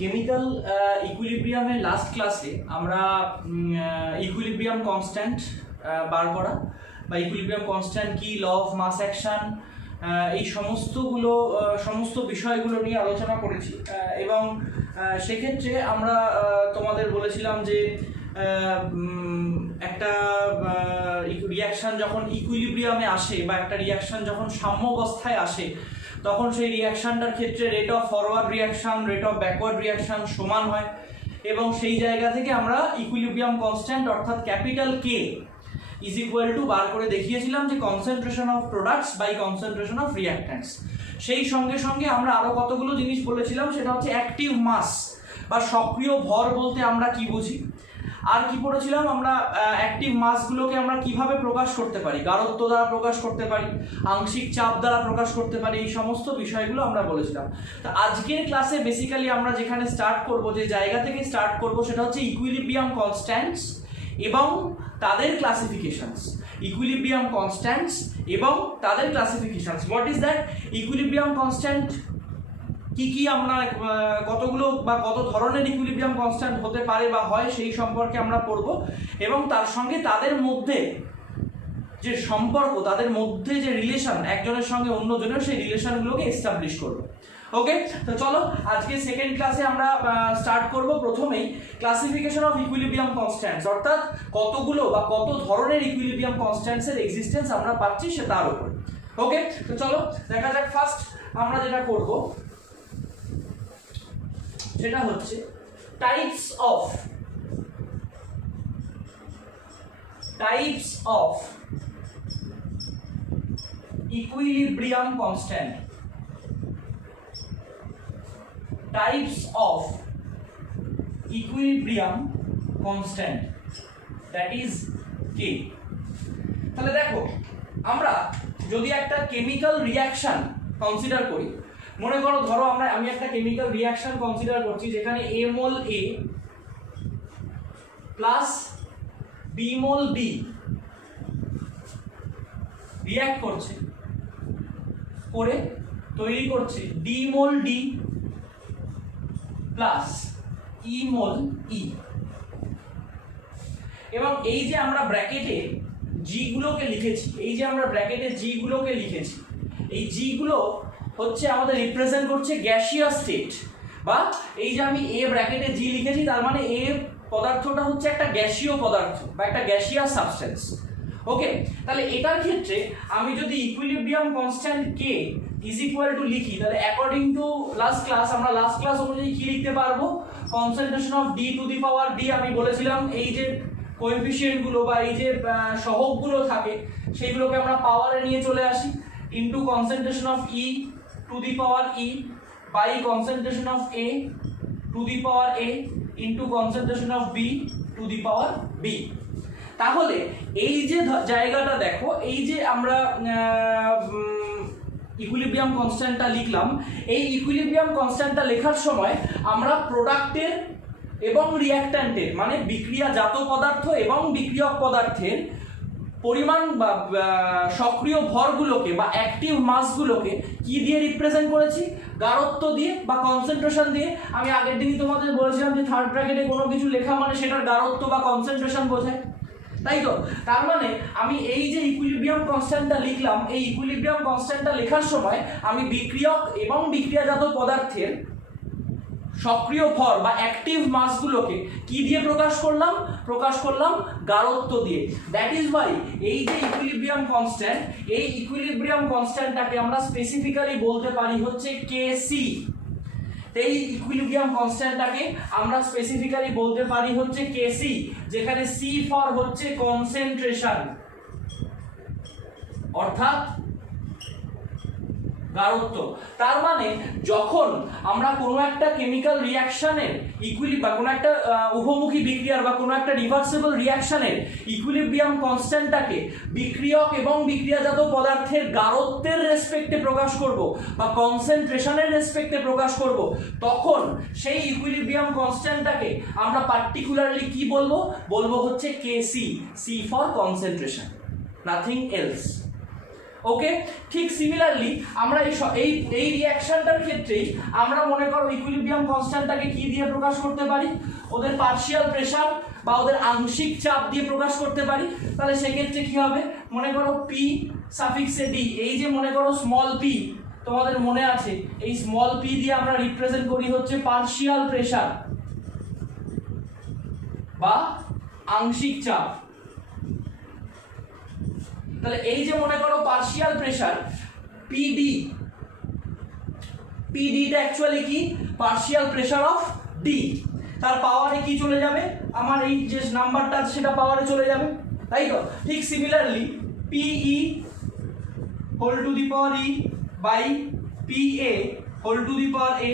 Chemical ইকুইলিব্রিয়ামের last ক্লাসে আমরা equilibrium constant বার করা বা ইকুইলিব্রিয়াম কনস্ট্যান্ট কি, ল অফ মাস অ্যাকশন, এই সমস্ত বিষয়গুলো নিয়ে আলোচনা করেছি এবং সেক্ষেত্রে আমরা তোমাদের বলেছিলাম যে একটা রিয়াকশান যখন ইকুইলিব্রিয়ামে আসে বা একটা রিয়াকশান যখন সাম্যাবস্থায় আসে তখন সেই রিয়াকশানটার ক্ষেত্রে rate of forward reaction, rate of backward reaction সমান হয় এবং সেই জায়গা থেকে আমরা ইকুইলিব্রিয়াম কনস্ট্যান্ট অর্থাৎ capital K is equal to বার করে দেখিয়েছিলাম যে concentration of products by concentration of reactants. সেই সঙ্গে সঙ্গে আমরা আরও কতগুলো জিনিস বলেছিলাম, সেটা হচ্ছে অ্যাক্টিভ মাস বা সক্রিয় ভর বলতে আমরা কি বুঝি, আর কি পড়েছিলাম আমরা অ্যাক্টিভ মাসগুলোকে আমরা কিভাবে প্রকাশ করতে পারি, গাঢ়ত্ব দ্বারা প্রকাশ করতে পারি, আংশিক চাপ দ্বারা প্রকাশ করতে পারি, এই সমস্ত বিষয়গুলো আমরা বলেছিলাম। তো আজকের ক্লাসে বেসিক্যালি আমরা যেখানে স্টার্ট করব, যে জায়গা থেকে স্টার্ট করব, সেটা হচ্ছে ইকুইলিব্রিয়াম কনস্ট্যান্টস এবং তাদের ক্লাসিফিকেশনস। ইকুইলিব্রিয়াম কনস্ট্যান্টস এবং তাদের classifications. What is that? Equilibrium constant কি আমরা কতগুলো বা কত ধরনের ইকুইলিব্রিয়াম কনস্ট্যান্ট হতে পারে বা হয় সেই সম্পর্কে আমরা পড়ব এবং তার সঙ্গে তাদের মধ্যে যে সম্পর্ক, তাদের মধ্যে যে রিলেশন একজনের সঙ্গে অন্যজনের, সেই রিলেশনগুলোকে এস্টাবলিশ করব। ওকে, তো চলো আজকে সেকেন্ড ক্লাসে আমরা স্টার্ট করব প্রথমেই ক্লাসিফিকেশন অফ ইকুইলিব্রিয়াম কনস্ট্যান্টস, অর্থাৎ কতগুলো বা কত ধরনের ইকুইলিব্রিয়াম কনস্ট্যান্টসের এক্সিস্টেন্স আমরা পাচ্ছি সে তার উপর। ওকে, তো চলো দেখা যাক। ফার্স্ট আমরা যেটা করব সেটা হচ্ছে types of equilibrium constant. Types of equilibrium constant, that is K. তাহলে দেখো, আমরা যদি একটা কেমিক্যাল রিয়াকশন কনসিডার করি, মনে করো ধরো আমি একটা কেমিক্যাল রিয়াকশন কনসিডার করছি যেখানে এ মোল এ প্লাস বি মোল বি রিঅ্যাক্ট করছে, করে তৈরি করছে ডি মোল ডি প্লাস ই মোল ই। এবং এই যে আমরা ব্র্যাকেটে জি গুলোকে লিখেছি, এই জিগুলো হচ্ছে আমাদের রিপ্রেজেন্ট করছে গ্যাসিয়াস স্টেট, বা এই যে আমি এ ব্র্যাকেটে জি লিখেছি তার মানে এ পদার্থটা হচ্ছে একটা গ্যাসীয় পদার্থ বা একটা গ্যাসিয়াস সাবস্টেন্স। ওকে, তাহলে এটার ক্ষেত্রে আমি যদি equilibrium constant K is equal to লিখি, তাহলে অ্যাকর্ডিং টু লাস্ট ক্লাস অনুযায়ী কি লিখতে পারবো? Concentration of D to the power D. আমি বলেছিলাম এই যে কোএফিসিয়েন্টগুলো বা এই যে সহগগুলো থাকে সেইগুলোকে আমরা পাওয়ারে নিয়ে চলে আসি, into concentration of E to the power E by concentration of A to the power A into concentration of B to the power B. তাহলে এই যে জায়গাটা দেখো, এই যে আমরা ইকুইলিব্রিয়াম কনস্ট্যান্টটা লিখলাম, এই ইকুইলিব্রিয়াম কনস্ট্যান্টটা লেখার সময় আমরা প্রোডাক্টের এবং রিঅ্যাক্ট্যান্টের মানে বিক্রিয়াজাত পদার্থ এবং বিক্রিয়ক পদার্থের পরিমাণ বা সক্রিয় ভরগুলোকে বা অ্যাক্টিভ মাসগুলোকে কি দিয়ে রিপ্রেজেন্ট করেছি? গাঢ়ত্ব দিয়ে বা কনসেন্ট্রেশন দিয়ে। আমি আগের দিনই তোমাদের বলেছিলাম যে থার্ড ব্র্যাকেটে কোনো কিছু লেখা মানে সেটার গাঢ়ত্ব বা কনসেন্ট্রেশন বোঝায়, তাই তো? তার মানে আমি এই যে ইকুইলিব্রিয়াম কনস্ট্যান্টটা লিখলাম, এই ইকুইলিব্রিয়াম কনস্ট্যান্টটা লেখার সময় আমি বিক্রিয়ক এবং বিক্রিয়াজাত পদার্থের সক্রিয় ভর বা অ্যাক্টিভ মাসগুলোকে কি দিয়ে প্রকাশ করলাম গাঢ়ত্ব দিয়ে। দ্যাট ইজ ওয়াই এই যে ইকুইলিব্রিয়াম কনস্ট্যান্টটাকে আমরা স্পেসিফিক্যালি বলতে পারি হচ্ছে কেসি। এই ইকুইলিব্রিয়াম কনস্ট্যান্টটাকে আমরা স্পেসিফিক্যালি বলতে পারি হচ্ছে কেসি, যেখানে সি ফর হচ্ছে কনসেন্ট্রেশন অর্থাৎ গাঢ়ত্ব। তার মানে যখন আমরা কোনো একটা কেমিক্যাল রিয়াকশনের বা কোনো একটা উভমুখী বিক্রিয়ার বা কোনো একটা রিভার্সিবল রিয়াকশনের ইকুইলিব্রিয়াম কনস্ট্যান্টটাকে বিক্রিয়ক এবং বিক্রিয়াজাত পদার্থের গাঢ়ত্বের রেসপেক্টে প্রকাশ করব বা কনসেন্ট্রেশনের রেসপেক্টে প্রকাশ করব, তখন সেই ইকুইলিব্রিয়াম কনস্ট্যান্টটাকে আমরা পার্টিকুলারলি কি বলবো হচ্ছে KC, C for concentration, nothing else. Okay, ঠিক সিমিলারলি আমরা এই রিঅ্যাকশনটার ক্ষেত্রেই আমরা মনে করো ইকুইলিব্রিয়াম কনস্ট্যান্টটাকে কি দিয়ে প্রকাশ করতে পারি, ওদের পার্শিয়াল প্রেসার বা ওদের আংশিক চাপ দিয়ে প্রকাশ করতে পারি। তাহলে সেক্ষেত্রে কি হবে, মনে করো পি সাফিক্সে ডি, এই যে মনে করো স্মল পি, তোমাদের মনে আছে এই স্মল পি দিয়ে আমরা রিপ্রেজেন্ট করি হচ্ছে পার্শিয়াল প্রেসার বা আংশিক চাপ। তাহলে এই যে মনে করো পার্শিয়াল প্রেসার পিডি, পিডিটা অ্যাকচুয়ালি কি, পার্শিয়াল প্রেসার অফ ডি, তার পাওয়ারে কি চলে যাবে, আমার এই যে নাম্বারটা আছে সেটা পাওয়ারে চলে যাবে, তাই তো। ঠিক similarly PE whole to the power E by PA whole to the power A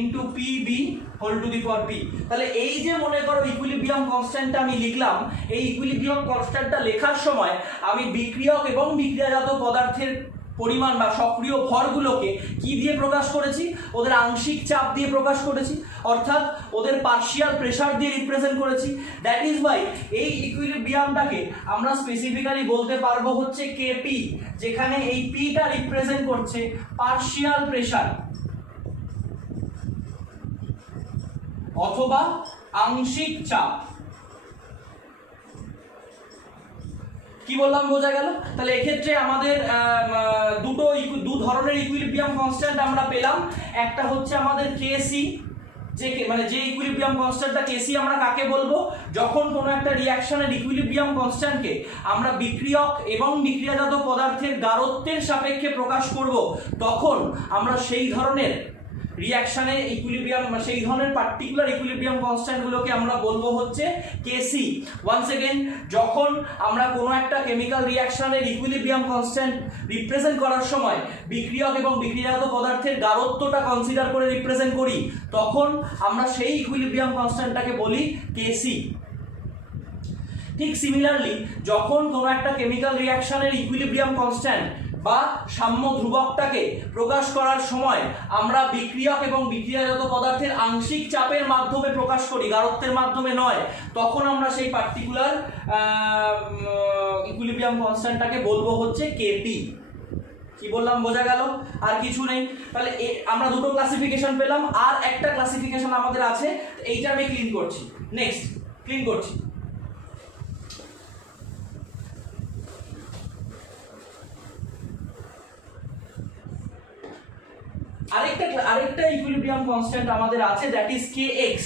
into PB whole to the power P. তাহলে এই যে মনে করো ইকুইলিব্রিয়াম কনস্ট্যান্টটা আমি লিখলাম, এই ইকুইলিব্রিয়াম কনস্ট্যান্টটা লেখার সময় আমি বিক্রিয়ক এবং বিক্রিয়াজাত পদার্থের পরিমাণ বা সক্রিয় ভরগুলোকে কি দিয়ে প্রকাশ করেছি, ওদের আংশিক চাপ দিয়ে প্রকাশ করেছি, অর্থাৎ ওদের পার্শিয়াল প্রেসার দিয়ে রিপ্রেজেন্ট করেছি। দ্যাট ইজ ওয়াই এই ইকুইলিব্রিয়ামটাকে আমরা স্পেসিফিক্যালি বলতে পারবো হচ্ছে কেপি, যেখানে এই পিটা রিপ্রেজেন্ট করছে পার্শিয়াল প্রেসার অথবা আংশিক চাপ। কি বললাম বোঝা গেল? তাহলে এক্ষেত্রে আমাদের দু ধরনের ইকুইলিব্রিয়াম কনস্ট্যান্ট আমরা পেলাম। একটা হচ্ছে আমাদের কেসি, যে মানে যে ইকুইলিব্রিয়াম কনস্ট্যান্টটা কেসি আমরা কাকে বলবো, যখন কোনো একটা রিঅ্যাকশনের ইকুইলিব্রিয়াম কনস্ট্যান্টকে আমরা বিক্রিয়ক এবং বিক্রিয়াজাত পদার্থের গাঢ়ত্বের সাপেক্ষে প্রকাশ করব, তখন আমরা সেই ধরনের রিঅ্যাকশনের ইকুইলিব্রিয়াম, সেই ধরনের পার্টিকুলার ইকুইলিব্রিয়াম কনস্ট্যান্টগুলোকে আমরা বলবো হচ্ছে কেসি। ওয়ান্স এগেন, যখন আমরা কোনো একটা কেমিক্যাল রিঅ্যাকশনের ইকুইলিব্রিয়াম কনস্ট্যান্ট রিপ্রেজেন্ট করার সময় বিক্রিয়ক এবং বিক্রিয়াজাত পদার্থের গাঢ়ত্বটা কনসিডার করে রিপ্রেজেন্ট করি, তখন আমরা সেই ইকুইলিব্রিয়াম কনস্ট্যান্টটাকে বলি কেসি। ঠিক সিমিলারলি, যখন কোনো একটা কেমিক্যাল রিঅ্যাকশনের ইকুইলিব্রিয়াম কনস্ট্যান্ট বা সাম্য ধ্রুবকটাকে প্রকাশ করার সময় আমরা বিক্রিয়ক এবং বিক্রিয়াজাত পদার্থের আংশিক চাপের মাধ্যমে প্রকাশ করি, গাঢ়ত্বের মাধ্যমে নয়, তখন আমরা সেই পার্টিকুলার ইকুইলিব্রিয়াম কনস্ট্যান্টটাকে বলবো হচ্ছে কেপি। কি বললাম বোঝা গেল? আর কিছু নেই। তাহলে আমরা দুটো ক্লাসিফিকেশন পেলাম, আর একটা ক্লাসিফিকেশন আমাদের আছে, এইটা আমি ক্লিন করছি। নেক্সট ক্লিন করছি। আরেকটা ইকুইলিব্রিয়াম কনস্ট্যান্ট আমাদের আছে, দ্যাট ইজ kx,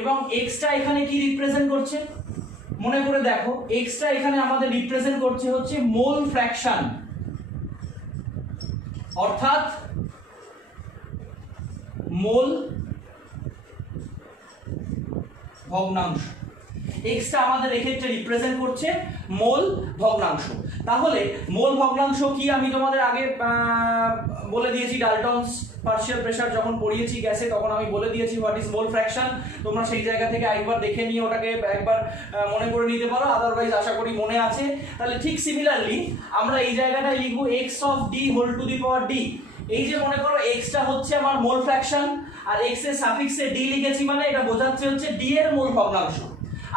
এবং x টা এখানে কি রিপ্রেজেন্ট করছে, মনে করে দেখো, x টা এখানে আমাদের রিপ্রেজেন্ট করছে হচ্ছে মোল ফ্র্যাকশন, অর্থাৎ মোল ভগ্নাংশ। x টা আমাদের এক্ষেত্রে রিপ্রেজেন্ট করছে মোল ভগ্নাংশ। তাহলে মোল ভগ্নাংশ কি আমি তোমাদের আগে বলে দিয়েছি, ডালটনস পার্শিয়াল প্রেসার যখন পড়িয়েছি গ্যাসে, তখন আমি বলে দিয়েছি হোয়াট ইজ মোল ফ্র্যাকশন। তোমরা সেই জায়গা থেকে একবার দেখে নিয়ে ওটাকে একবার মনে করে নিতে পারো, আদারওয়াইজ আশা করি মনে আছে। তাহলে ঠিক সিমিলারলি আমরা এই জায়গাটায় লিখবো x of D whole to the power D. এই যে মনে করো x টা হচ্ছে আমার মোল ফ্র্যাকশন, আর x এর সাফিক্সে ডি লিখেছি, মানে এটা বোঝাচ্ছে হচ্ছে ডি এর মোল ভগ্নাংশ।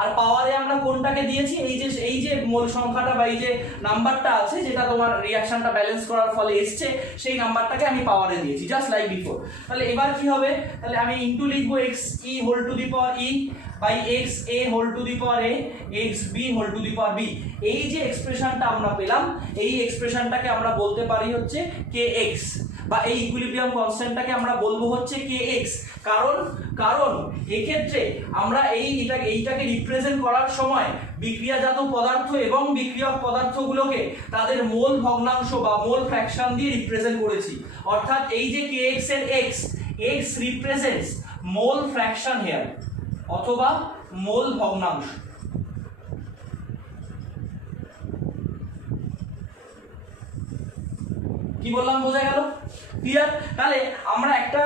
আর পাওয়ারে আমরা কোনটাকে দিয়েছি, এই যে মোল সংখ্যাটা বা এই যে নাম্বারটা আছে, যেটা তোমার রিঅ্যাকশনটা ব্যালেন্স করার ফলে এসছে, সেই নাম্বারটাকে আমি পাওয়ারে দিয়েছি, জাস্ট লাইক বিফোর। তাহলে এবার কি হবে, তাহলে আমি ইনটু লিখবো x e whole to the power e by x a whole to the power a x b whole to the power b। এই যে এক্সপ্রেশনটা আমরা পেলাম, এই এক্সপ্রেশনটাকে আমরা বলতে পারি হচ্ছে kx, বা এই ইকুইলিব্রিয়াম কনস্ট্যান্টটাকে আমরা বলবো হচ্ছে kx। কারণ এক্ষেত্রে আমরা এইটাকে রিপ্রেজেন্ট করার সময় বিক্রিয়াজাত পদার্থ এবং বিক্রিয়ক পদার্থগুলোকে তাদের মোল ভগ্নাংশ বা মোল ফ্র্যাকশন দিয়ে রিপ্রেজেন্ট করেছি, অর্থাৎ এই যে kx এর x represents mole fraction here, অথবা মোল ভগ্নাংশ। কি বললাম বোঝা গেল? ক্লিয়ার? তাহলে আমরা একটা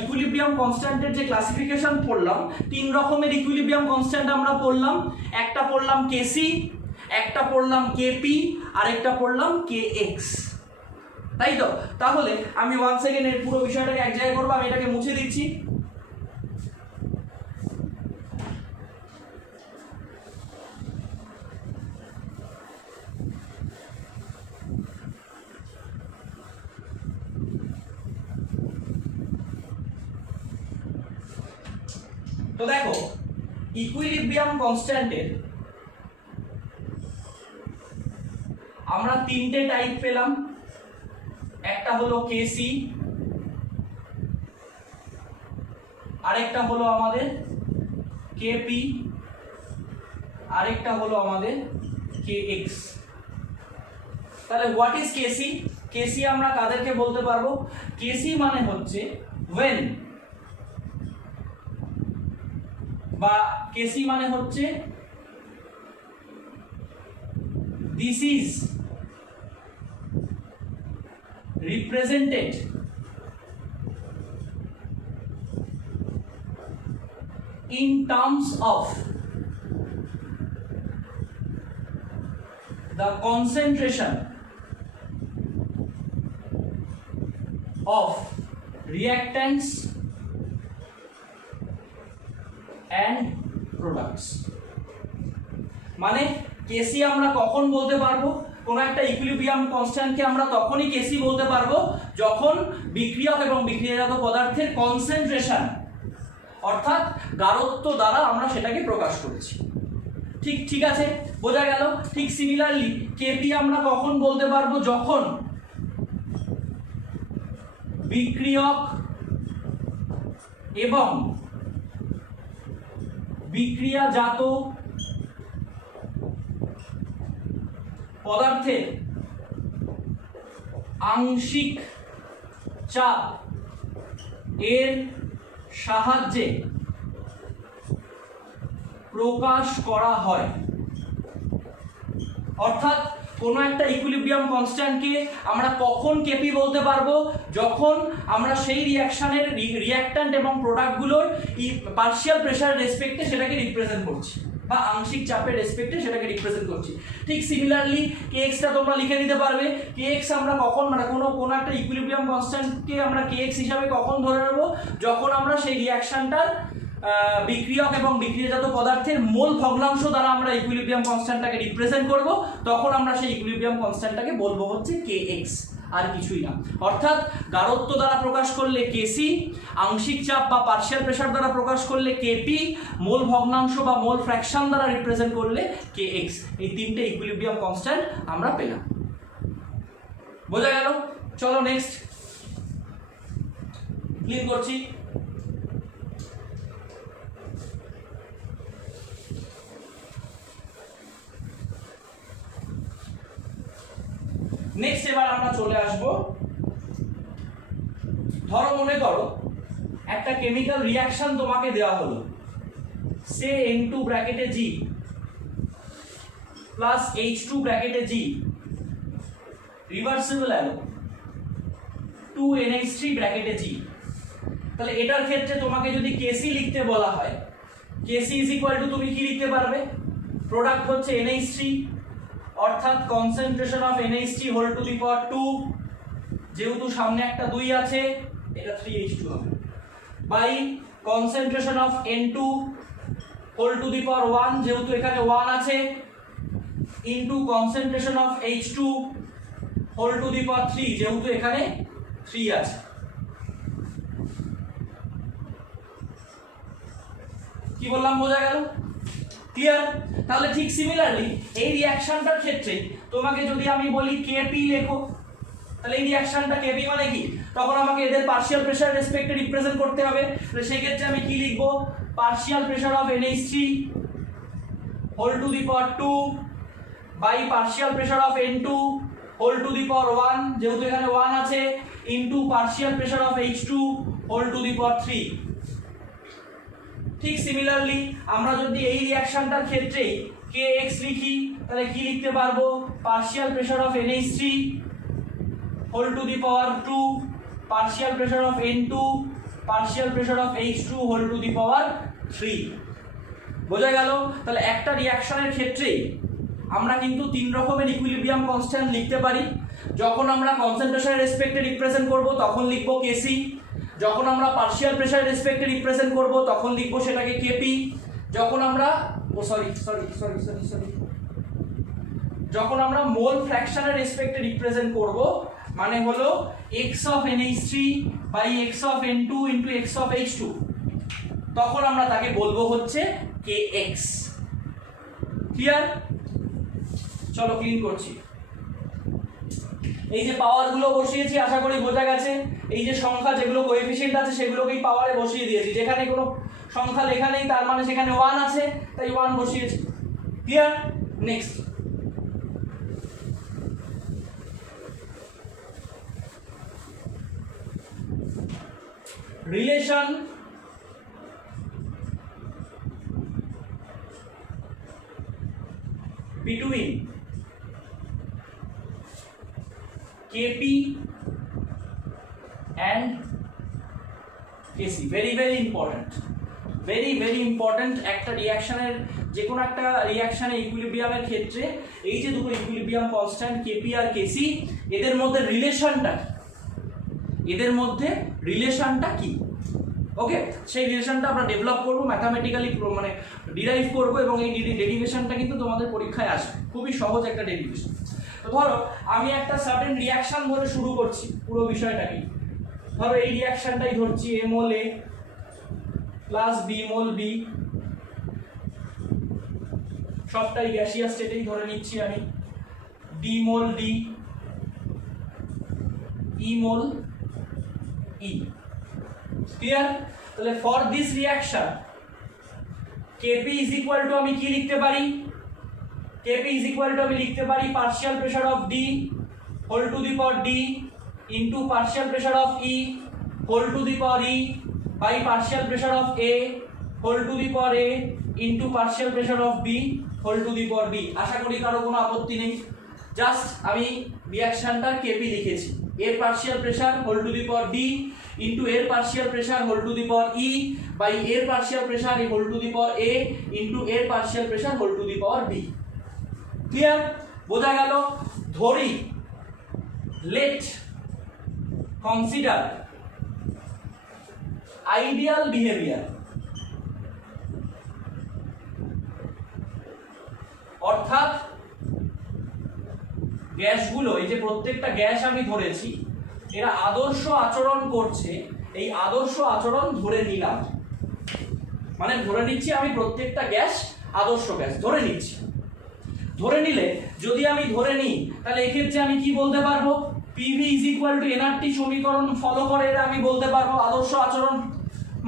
ইকুইলিব্রিয়াম কনস্ট্যান্টের যে ক্লাসিফিকেশন পড়লাম, তিন রকমের ইকুইলিব্রিয়াম কনস্ট্যান্ট আমরা পড়লাম। একটা পড়লাম কেসি, একটা পড়লাম কেপি, আর একটা পড়লাম কেএক্স, তাই তো? তাহলে আমি ওয়ান সেকেন্ড এর পুরো বিষয়টাকে এক জায়গায় করবো, আমি এটাকে মুছে দিচ্ছি। তো দেখো ইকুইলিব্রিয়াম কনস্ট্যান্টের আমরা তিনটে টাইপ পেলাম। একটা হলো কেসি, আরেকটা হলো আমাদের কেপি, আরেকটা হলো আমাদের কেএক্স। তাহলে হোয়াট ইজ কেসি? কেসি আমরা কাদেরকে বলতে পারবো? কেসি মানে হচ্ছে when, বা কেসি মানে হচ্ছে this is represented in terms of the concentration of reactants and products। মানে কেসি আমরা কখন বলতে পারবো? কোন একটা ইকুইলিব্রিয়াম কনস্ট্যান্টকে আমরা তখনই কেসি বলতে পারবো যখন বিক্রিয়ক এবং বিক্রিয়াজাত পদার্থের কনসেন্ট্রেশন অর্থাৎ গাঢ়ত্ব দ্বারা আমরা সেটাকে প্রকাশ করেছি। ঠিক আছে, বোঝা গেল। ঠিক সিমিলারলি কেপি আমরা কখন বলতে পারবো? যখন বিক্রিয়ক এবং বিক্রিয়াজাত পদার্থের আংশিক চাপ এর সাহায্যে প্রকাশ করা হয়। অর্থাৎ কোনো একটা ইকুইলিব্রিয়াম কনস্ট্যান্টকে আমরা কখন কেপি বলতে পারবো? যখন আমরা সেই রিঅ্যাকশনের রিঅ্যাক্ট্যান্ট এবং প্রোডাক্টগুলোর পার্শিয়াল প্রেসারের রেসপেক্টে সেটাকে রিপ্রেজেন্ট করছি বা আংশিক চাপের রেসপেক্টে সেটাকে রিপ্রেজেন্ট করছি। ঠিক সিমিলারলি কেএক্সটা তোমরা লিখে দিতে পারবে। কেএক্স আমরা কখন মানে কোনো একটা ইকুইলিব্রিয়াম কনস্ট্যান্টকে আমরা কেএক্স হিসাবে কখন ধরে নেব? যখন আমরা সেই রিঅ্যাকশনটার বিক্রিয়ক এবং বিক্রিয়াজাত পদার্থের মোল ভগ্নাংশ দ্বারা আমরা ইকুইলিব্রিয়াম কনস্ট্যান্টটাকে রিপ্রেজেন্ট করব, তখন আমরা সেই ইকুইলিব্রিয়াম কনস্ট্যান্টটাকে বলবো হচ্ছে কেএক্স, আর কিছুই না। অর্থাৎ গাঢ়ত্ব দ্বারা প্রকাশ করলে কেসি, আংশিক চাপ বা পার্শিয়াল প্রেসার দ্বারা প্রকাশ করলে কেপি, মোল ভগ্নাংশ বা মোল ফ্র্যাকশন দ্বারা রিপ্রেজেন্ট করলে কেএক্স। এই তিনটে ইকুইলিব্রিয়াম কনস্ট্যান্ট আমরা পেলাম। বোঝা গেল? চলো নেক্সট ক্লিন করছি। নেক্সট এবার আমরা চলে আসব, ধরো মনে করো একটা কেমিক্যাল রিঅ্যাকশন তোমাকে দেওয়া হলো, সে N2 ব্র্যাকেটে G প্লাস H2 ব্র্যাকেটে G রিভার্সিবল অ্যারো 2NH3 ব্র্যাকেটে G। তাহলে এটার ক্ষেত্রে তোমাকে যদি কেসি লিখতে বলা হয়, কেসি ইজ ইকুয়াল টু তুমি কি লিখতে পারবে? প্রোডাক্ট হচ্ছে NH3 অর্থাৎ concentration of NH3 whole to the power 2, যেহেতু সামনে একটা 2 আছে এটা 3H2 হবে, by concentration of N2 whole to the power 1, যেহেতু এখানে 1 আছে, into concentration of H2 whole to the power 3, যেহেতু এখানে 3 আছে। কি বললাম বোঝা গেল? ক্লিয়ার? তাহলে ঠিক সিমিলারলি এই রিঅ্যাকশনটার ক্ষেত্রে তোমাকে যদি আমি বলি কেপি লেখো, তাহলে এই রিঅ্যাকশনটা কেপি মানে কি? তখন আমাকে এদের পার্শিয়াল প্রেসার রেসপেক্টে রিপ্রেজেন্ট করতে হবে। তাহলে সেই ক্ষেত্রে আমি কি লিখব? Partial pressure of NH3 whole to the power 2 by partial pressure of N2 whole to the power 1, যেহেতু এখানে 1 আছে, into partial pressure of H2 whole to the power 3। ঠিক সিমিলারলি আমরা যদি এই রিঅ্যাকশনটার ক্ষেত্রে KX লিখি, তাহলে কি লিখতে পারবো? Partial pressure of NH3 whole to the power 2, partial pressure of N2, partial pressure of H2 whole to the power 3। বোঝা গেল? তাহলে একটা রিঅ্যাকশনের ক্ষেত্রে আমরা কিন্তু তিন রকমের ইকুইলিব্রিয়াম কনস্ট্যান্ট লিখতে পারি। যখন আমরা কনসেন্ট্রেশনের রেসপেক্টে রিপ্রেজেন্ট করব তখন লিখব কেসি, যখন আমরা পার্শিয়াল প্রেসার রেসপেক্টে রিপ্রেজেন্ট করব তখন লিখব সেটাকে কেপি, যখন আমরা যখন আমরা মোল ফ্র্যাকশনের রেসপেক্টে রিপ্রেজেন্ট করব মানে হলো x of NH3 by x of N2 into x of H2, তখন আমরা তাকে বলবো হচ্ছে kx। ক্লিয়ার? চলো ক্লিন করছি। এই যে পাওয়ার গুলো বসিয়েছি, আশা করি বোঝা গেছে। এই যে সংখ্যা যেগুলো কোএফিসিয়েন্ট আছে সেগুলোকেই পাওয়ারে বসিয়ে দিয়েছি। যেখানে কোনো সংখ্যা লেখা নেই তার মানে সেখানে 1 আছে, তাই 1 বসিয়েছি। Clear? Next, relation between Kp and Kc, very very important, very very important। একটা রিঅ্যাকশনের, যে কোনো একটা রিঅ্যাকশনের ইকুইলিব্রিয়ামের ক্ষেত্রে এই যে দুটো ইকুইলিব্রিয়াম কনস্ট্যান্ট Kp আর Kc, এদের মধ্যে রিলেশনটা কি, এদের মধ্যে রিলেশনটা কি, ওকে, সেই রিলেশনটা আমরা ডেভেলপ করব, ম্যাথামেটিক্যালি মানে ডিরাইভ করব, এবং এই ডেরিভেশনটা কিন্তু তোমাদের পরীক্ষায় আসবে। খুবই সহজ একটা ডেরিভেশন। তো ধরো আমি একটা সার্টেন রিঅ্যাকশন ধরে শুরু করছি, পুরো বিষয়টা কি, ধরো এই রিঅ্যাকশনটাই ধরছি a mole a plus b mole b, সবটাই গ্যাসিয়াস স্টেটেই ধরে নিচ্ছি আমি, d মোল d, e মোল e। ক্লিয়ার? তাহলে for this reaction Kp is equal to আমি কি লিখতে পারি, Kp ইজ ইকুয়াল টু আমি লিখতে পারি partial pressure of D whole to the power D into partial pressure of E whole to the power E by partial pressure of A whole to the power A into partial pressure of B whole to the power B। আশা করি কারো কোনো আপত্তি নেই। Just আমি রিঅ্যাকশনটা Kp লিখেছি, এর partial pressure whole to the power D into এর partial pressure whole to the power E by এর partial pressure whole to the power A into এর partial pressure whole to the power B। Clear? বোঝা গেল? ধরি, late consider ideal behaviour, অর্থাৎ গ্যাসগুলো, এই যে প্রত্যেকটা গ্যাস আমি ধরেছি এরা আদর্শ আচরণ করছে, এই আদর্শ আচরণ ধরে নিলাম, মানে ধরে নিচ্ছি আমি প্রত্যেকটা গ্যাস আদর্শ গ্যাস ধরে নিচ্ছি। ধরে নিলে যদি আমি ধরে নিই তাহলে এক্ষেত্রে আমি কি বলতে পারবো, PV is equal to nRT সমীকরণ ফলো করে এরা আমি বলতে পারবো আদর্শ আচরণ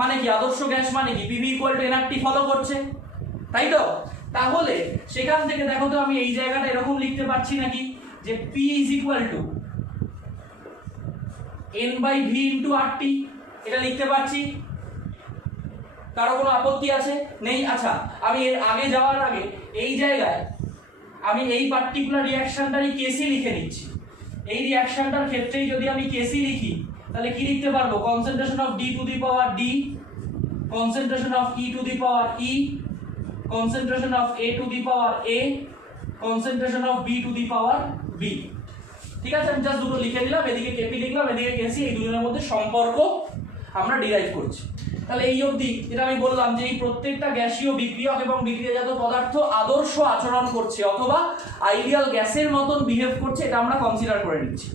মানে কি, আদর্শ গ্যাস মানে কি, PV equal to nRT follow করছে, তাই তো? তাহলে সেখান থেকে দেখো তো আমি এই জায়গাটা এরকম লিখতে পারছি নাকি, যে P is equal two N/V into RT, এটা লিখতে পারছি। কারো কোনো আপত্তি আছে? নেই। আচ্ছা, আমি এর আগে যাওয়ার আগে এই জায়গায় আমি এই পার্টিকুলার রিঅ্যাকশনটারই কেসি লিখে নিচ্ছি। এই রিঅ্যাকশনটার ক্ষেত্রেই যদি আমি কেসি লিখি তাহলে কি লিখতে পারবো, concentration of D two the power D, concentration of E two the power E, concentration of A two the power A, concentration of B two the power B। ঠিক আছে, আমি জাস্ট দুটো লিখে দিলাম, এদিকে কেপি লিখলাম, এদিকে কেসি, এই দুজনের মধ্যে সম্পর্ক আমরা ডিরাইভ করছি। তাহলে এই অবধি যেটা আমি বললাম যে এই প্রত্যেকটা গ্যাসীয় বিক্রিয়ক এবং বিক্রিয়াজাত পদার্থ আদর্শ আচরণ করছে অথবা আইডিয়াল গ্যাসের মতন বিহেভ করছে, এটা আমরা কনসিডার করে নিচ্ছি।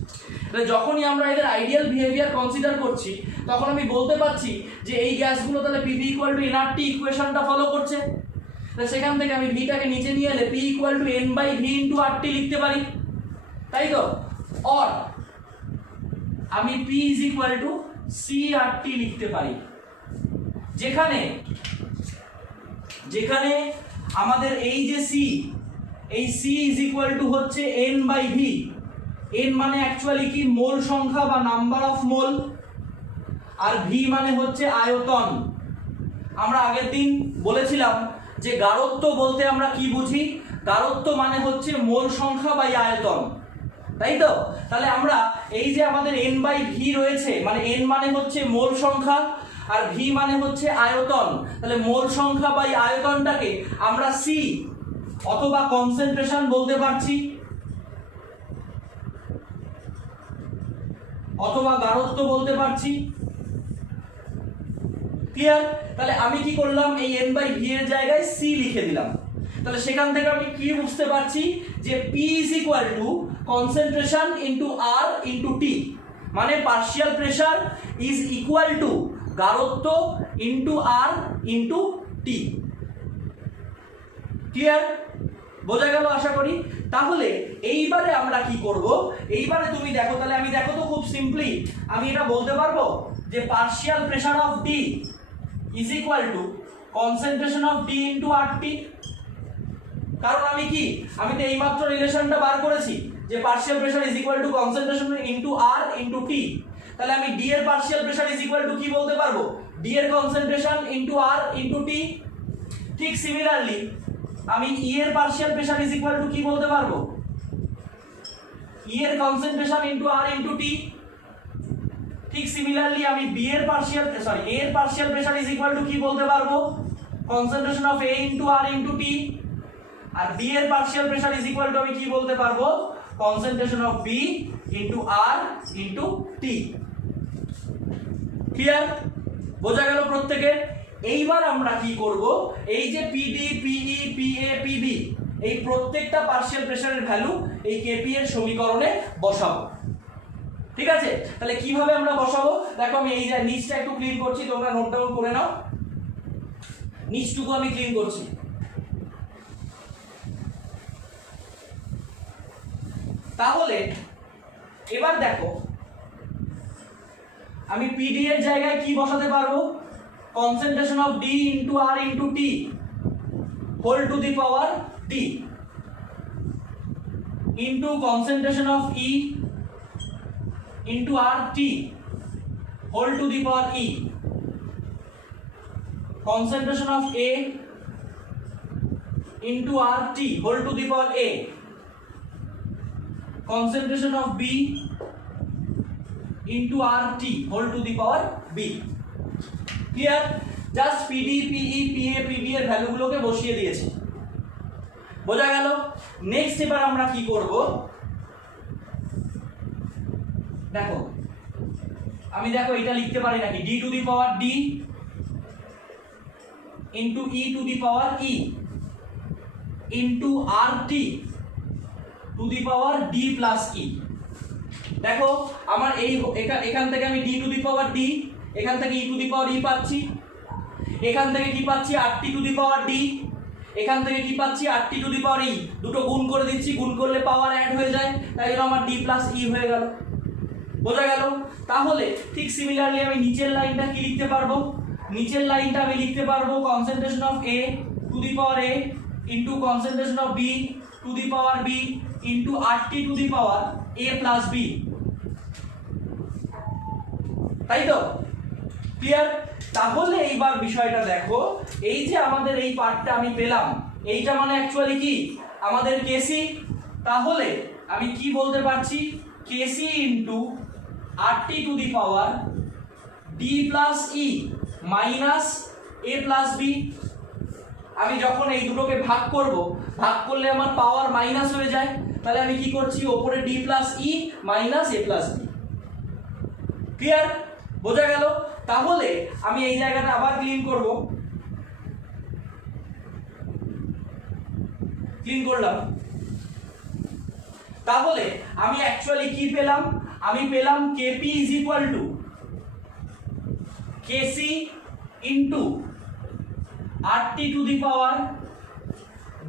তাহলে যখনই আমরা এদের আইডিয়াল বিহেভিয়ার কনসিডার করছি তখন আমি বলতে পারছি যে এই গ্যাসগুলো তাহলে PV ইকুয়াল টু nRT ইকুয়েশনটা ফলো করছে। তাহলে সেখান থেকে আমি ভিটাকে নিচে নিয়ে এলে P equal to N/V into RT লিখতে পারি, তাই তো? অর আমি P is equal two CRT লিখতে পারি, যেখানে যেখানে আমাদের এই যে C, এই C ইজ ইকুয়াল টু হচ্ছে N/V। N মানে অ্যাকচুয়ালি কি, মোল সংখ্যা বা নাম্বার অফ মোল, আর V মানে হচ্ছে আয়তন। আমরা আগের দিন বলেছিলাম যে গাঢ়ত্ব বলতে আমরা কি বুঝি, গাঢ়ত্ব মানে হচ্ছে মোল সংখ্যা বাই আয়তন, তাই তো? তাহলে আমরা এই যে আমাদের N/V রয়েছে, মানে N মানে হচ্ছে মোল সংখ্যা আর V মানে হচ্ছে আয়তন, তাহলে মোল সংখ্যা বাই আয়তনটাকে আমরা C অথবা কনসেন্ট্রেশন বলতে পারছি, অথবা গাঢ়ত্ব বলতে পারছি। ক্লিয়ার? তাহলে আমি কি করলাম, এই N/V এর জায়গায় C লিখে দিলাম। তাহলে সেখান থেকে আমি কি বুঝতে পারছি যে P is equal to concentration into R into T, মানে partial pressure is equal to গাঢ়ত্ব into R into T. Clear? বোঝা গেল আশা করি। তাহলে এইবারে আমরা কি করব, এইবারে তুমি দেখো, তাহলে আমি দেখো তো খুব সিম্পলি আমি এটা বলতে পারবো যে partial pressure of D is equal to concentration of D into R T. কারণ আমি কি, আমি তো এইমাত্র রিলেশনটা বার করেছি যে partial pressure is equal to concentration into R into T. তাহলে আমি ডি এর partial pressure is equal to কি বলতে পারবো, ডি এর concentration into R into T. ঠিক সিমিলারলি আমি ই এর partial pressure is equal to কি বলতে পারবো, ই এর concentration into R into T. ঠিক সিমিলারলি আমি বি এর পার্শিয়াল এ এর partial pressure is equal to কি বলতে পারবো, concentration of A into R into T. আর বি এর partial pressure is equal to আমি কি বলতে পারবো, concentration of B into R into T. Clear? বোঝা গেল প্রত্যেকের? এইবার আমরা কি করব, এই যে পিডি পিই পিএ পিবি এই প্রত্যেকটা পার্শিয়াল প্রেসারের ভ্যালু এই কেপি এর সমীকরণে বসাবো। ঠিক আছে? তাহলে কিভাবে আমরা বসাবো দেখো, আমি এই যে নিচটা একটু ক্লিন করছি, তোমরা নোট ডাউন করে নাও। নিচটুকু আমি ক্লিন করছি। তাহলে এবার দেখো আমি পিডি এর জায়গায় কি বসাতে পারবো, concentration of D into R into T whole to the power D into concentration of E into RT whole to the power E, concentration of A into RT whole to the power A, concentration of B into RT whole to the power B। Clear? Just PD PE PA PB এর ভ্যালুগুলোকে বসিয়ে দিয়েছি। বোঝা গেল? Next এবার আমরা কি করব দেখো, আমি দেখো এটা লিখতে পারি নাকি, D to the power D into E to the power E into R T to the power D plus E. দেখো আমার এই এখান থেকে আমি D to the power D, এখান থেকে ই টু দি পাওয়ার ই পাচ্ছি, এখান থেকে কি পাচ্ছি আর T to the power D, এখান থেকে কি পাচ্ছি আর টি টু দি পাওয়ার ই, দুটো গুণ করে দিচ্ছি, গুণ করলে পাওয়ার অ্যাড হয়ে যায়, তাই জন্য আমার ডি প্লাস ই হয়ে গেল। বোঝা গেল? তাহলে ঠিক সিমিলারলি আমি নিচের লাইনটা কি লিখতে পারবো, নিচের লাইনটা আমি লিখতে পারবো concentration of A to the power A into concentration of B to the power B into R T to the power A plus B. তাই তো? ক্লিয়ার? তাহলে এইবার বিষয়টা দেখো, এই যে আমাদের এই পার্টটা আমি পেলাম, এইটা মানে অ্যাকচুয়ালি কি আমাদের কেসি। তাহলে আমি কি বলতে পারছি, KC into R T to the power D plus E minus A plus B. আমি যখন এই দুটোকে ভাগ করব, ভাগ করলে আমার পাওয়ার মাইনাস হয়ে যায়, তাহলে আমি কি করছি, ওপরে D plus E minus A plus B. Clear? বোঝা গেল? তাহলে আমি এই জায়গাটা আবার ক্লিন করব, ক্লিন করলাম। তাহলে আমি অ্যাকচুয়ালি কি পেলাম, আমি পেলাম KP is equal to KC into R T to the power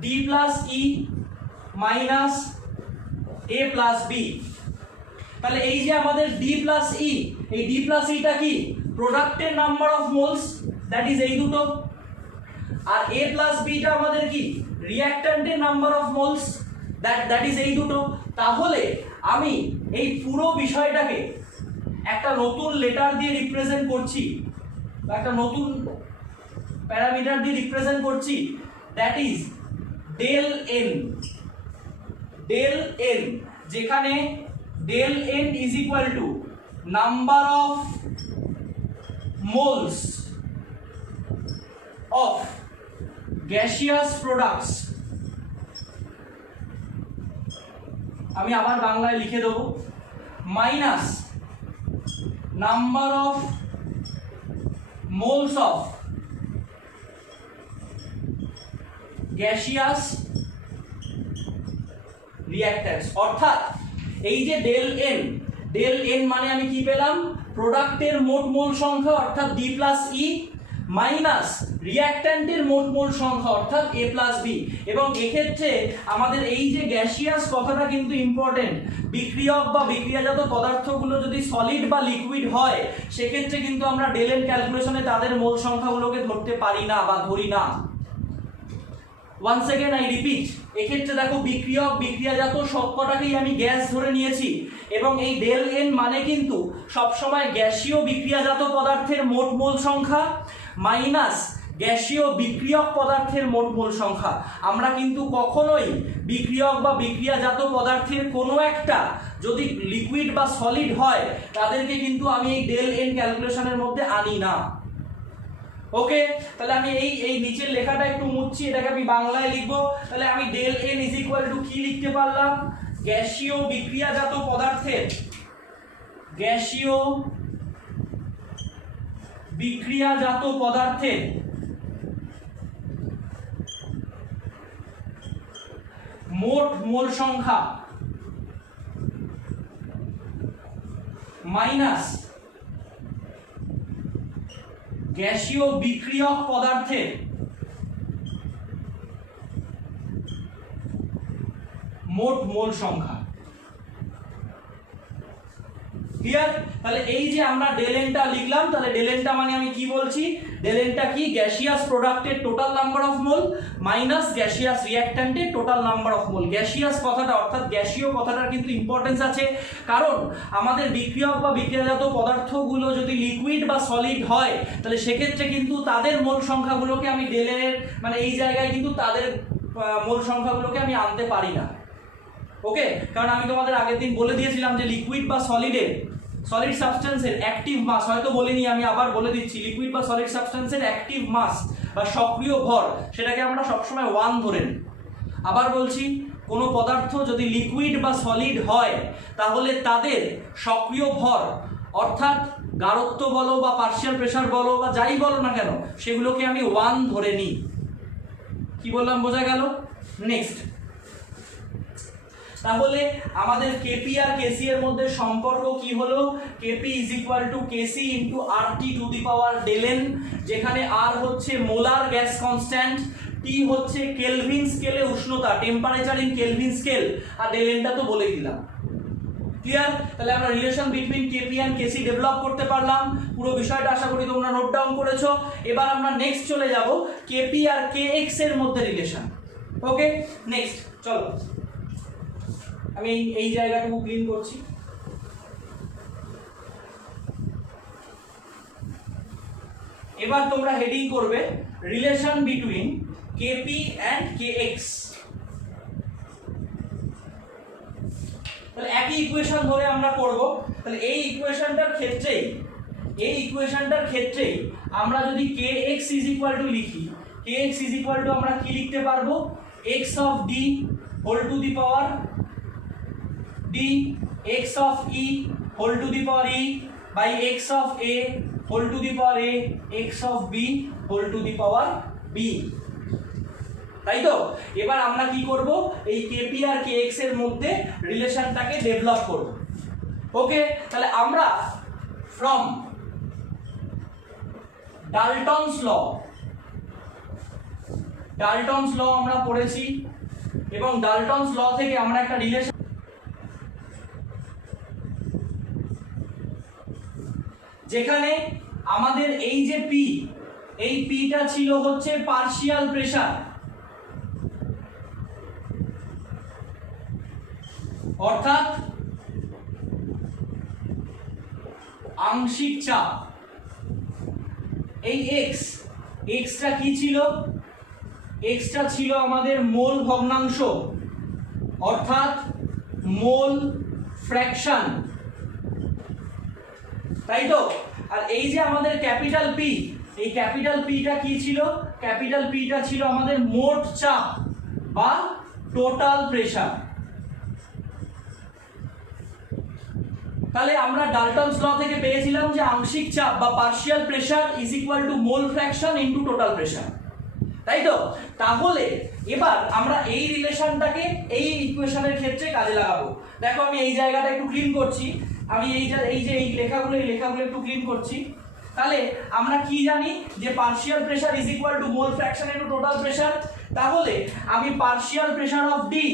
D plus E minus A plus B. তাহলে এই যে আমাদের ডি প্লাস ই, এই ডি প্লাস ইটা কি প্রোডাক্টের number of moles, that is এই দুটো, আর এ প্লাস বিটা আমাদের কি রিঅ্যাক্ট্যান্টের number of moles, that is এই দুটো। তাহলে আমি এই পুরো বিষয়টাকে একটা নতুন লেটার দিয়ে রিপ্রেজেন্ট করছি, বা একটা নতুন প্যারামিটার দিয়ে রিপ্রেজেন্ট করছি, that is del N. Del N, যেখানে del N is equal to number of moles of gaseous products. আমি আবার বাংলায় লিখে দেবো, minus number of moles of gaseous reactants. অর্থাৎ এই যে ডেল ডেল এন মানে আমি কি পেলাম, প্রোডাক্টের মোট মোল সংখ্যা অর্থাৎ ডি প্লাস ই মাইনাস রিঅ্যাক্ট্যান্টের মোট মোল সংখ্যা অর্থাৎ এ প্লাস বি। এবং এক্ষেত্রে আমাদের এই যে গ্যাসিয়াস কথাটা কিন্তু ইম্পর্টেন্ট, বিক্রিয়ক বা বিক্রিয়াজাত পদার্থগুলো যদি সলিড বা লিকুইড হয় সেক্ষেত্রে কিন্তু আমরা ডেল এন ক্যালকুলেশনে তাদের মোল সংখ্যাগুলোকে ধরতে পারি না বা ধরি না। ওয়ান্স এগেন আই রিপিট, এক্ষেত্রে দেখো বিক্রিয়ক বিক্রিয়াজাত সবকটাকেই আমি গ্যাস ধরে নিয়েছি এবং এই ডেল এন মানে কিন্তু সবসময় গ্যাসীয় বিক্রিয়াজাত পদার্থের মোট মোল সংখ্যা মাইনাস গ্যাসীয় বিক্রিয়ক পদার্থের মোট মোল সংখ্যা। আমরা কিন্তু কখনোই বিক্রিয়ক বা বিক্রিয়াজাত পদার্থের কোনো একটা যদি লিকুইড বা সলিড হয় তাদেরকে কিন্তু আমি এই ডেল এন ক্যালকুলেশনের মধ্যে আনি না। ওকে, তাহলে আমি এই নিচের লেখাটা একটু মুছছি, এটাকে আমি বাংলায় লিখবো। তাহলে আমি del N is equal to কি লিখতে পারলাম, গ্যাসীয় বিক্রিয়াজাত পদার্থের মোট মোল সংখ্যা মাইনাস গ্যাসীয় বিক্রিয়ক পদার্থের মোট মোল সংখ্যা। ক্লিয়ার? তাহলে এই যে আমরা ডেল এনটা লিখলাম, তাহলে ডেল এনটা মানে আমি কি বলছি, ডেল এনটা কি, গ্যাসিয়াস প্রোডাক্টের total number of mole minus gaseous রিঅ্যাক্ট্যান্টের total number of mole. Gaseous কথাটা অর্থাৎ গ্যাসীয় কথাটার কিন্তু ইম্পর্টেন্স আছে, কারণ আমাদের বিক্রিয়ক বা বিক্রিয়াজাত পদার্থগুলো যদি লিকুইড বা সলিড হয় তাহলে সেক্ষেত্রে কিন্তু তাদের মোল সংখ্যাগুলোকে আমি ডেলের মানে এই জায়গায় কিন্তু তাদের মোল সংখ্যাগুলোকে আমি আনতে পারি না। ওকে, কারণ আমি তোমাদের আগের দিন বলে দিয়েছিলাম যে লিকুইড বা সলিড সাবস্টেন্সের অ্যাক্টিভ মাস, হয়তো বলিনি আমি আবার বলে দিচ্ছি, লিকুইড বা সলিড সাবস্টেন্সের অ্যাক্টিভ মাস বা সক্রিয় ভর সেটাকে আমরা সবসময় 1 ধরে নিই। আবার বলছি, কোনো পদার্থ যদি লিকুইড বা সলিড হয় তাহলে তাদের সক্রিয় ভর অর্থাৎ গাঢ়ত্ব বলো বা পার্শিয়াল প্রেসার বলো বা যাই বলো না কেন সেগুলোকে আমি 1 ধরে নিই। কি বললাম বোঝা গেল? নেক্সট, তাহলে আমাদের কেপি আর কেসি এর মধ্যে সম্পর্ক কি হলো, KP is equal to KC into R T to the power del N, যেখানে আর হচ্ছে মোলার গ্যাস কনস্ট্যান্ট, টি হচ্ছে কেলভিন স্কেলে উষ্ণতা, টেম্পারেচার ইন কেলভিন স্কেল, আর ডেল এনটা তো বলেই দিলাম। ক্লিয়ার? তাহলে আমরা relation between KP and KC develop করতে পারলাম। পুরো বিষয়টা আশা করি তোমরা নোট ডাউন করেছো। এবার আমরা নেক্সট চলে যাব কেপি আর কে এক্স এর মধ্যে রিলেশন। ওকে, নেক্সট চলো আমি এই জায়গাটুকু ক্লিন করছি। এবার তোমরা হেডিং করবে relation between KP and KX. তাহলে একই ইকুয়েশন ধরে আমরা করব। তাহলে এই ইকুয়েশনটার ক্ষেত্রেই আমরা যদি kx ইজ ইকুয়াল টু লিখি, kx ইজ ইকুয়াল টু আমরা কি লিখতে পারবো, x of d whole to the power d, x of e whole to the power e by x of a whole to the power a, x of b whole to the power b। তাই তো? এবার আমরা কি করব, এই KP আর KX এর মধ্যে রিলেশনটাকে develop করব। ওকে, তাহলে আমরা ফ্রম ডাল্টনস ল আমরা পড়েছি এবং ডাল্টনস ল থেকে আমরা একটা রিলেশন, যেখানে আমাদের এই যে পি, এই পিটা ছিল হচ্ছে পার্শিয়াল প্রেসার অর্থাৎ আংশিক চাপ, এই এক্সটা কি ছিল, এক্সটা ছিল আমাদের মোল ভগ্নাংশ অর্থাৎ মোল ফ্র্যাকশন, তাই তো? আর এই যে আমাদের ক্যাপিটাল পি, এই ক্যাপিটাল পিটা কি ছিল, ক্যাপিটাল পিটা ছিল আমাদের মোট চাপ বা টোটাল প্রেসার। তাহলে আমরা ডাল্টনস ল থেকে পেয়েছিলাম যে আংশিক চাপ বা partial pressure is equal to mole fraction into total pressure, তাই তো? তাহলে এবার আমরা এই রিলেশনটাকে এই ইকুয়েশনের ক্ষেত্রে কাজে লাগাবো। দেখো আমি এই জায়গাটা একটু ক্লিন করছি, আমি এই লেখাগুলো একটু ক্লিন করছি। তাহলে আমরা কি জানি যে partial pressure is equal to mole fraction into total pressure. তাহলে আমি partial pressure of D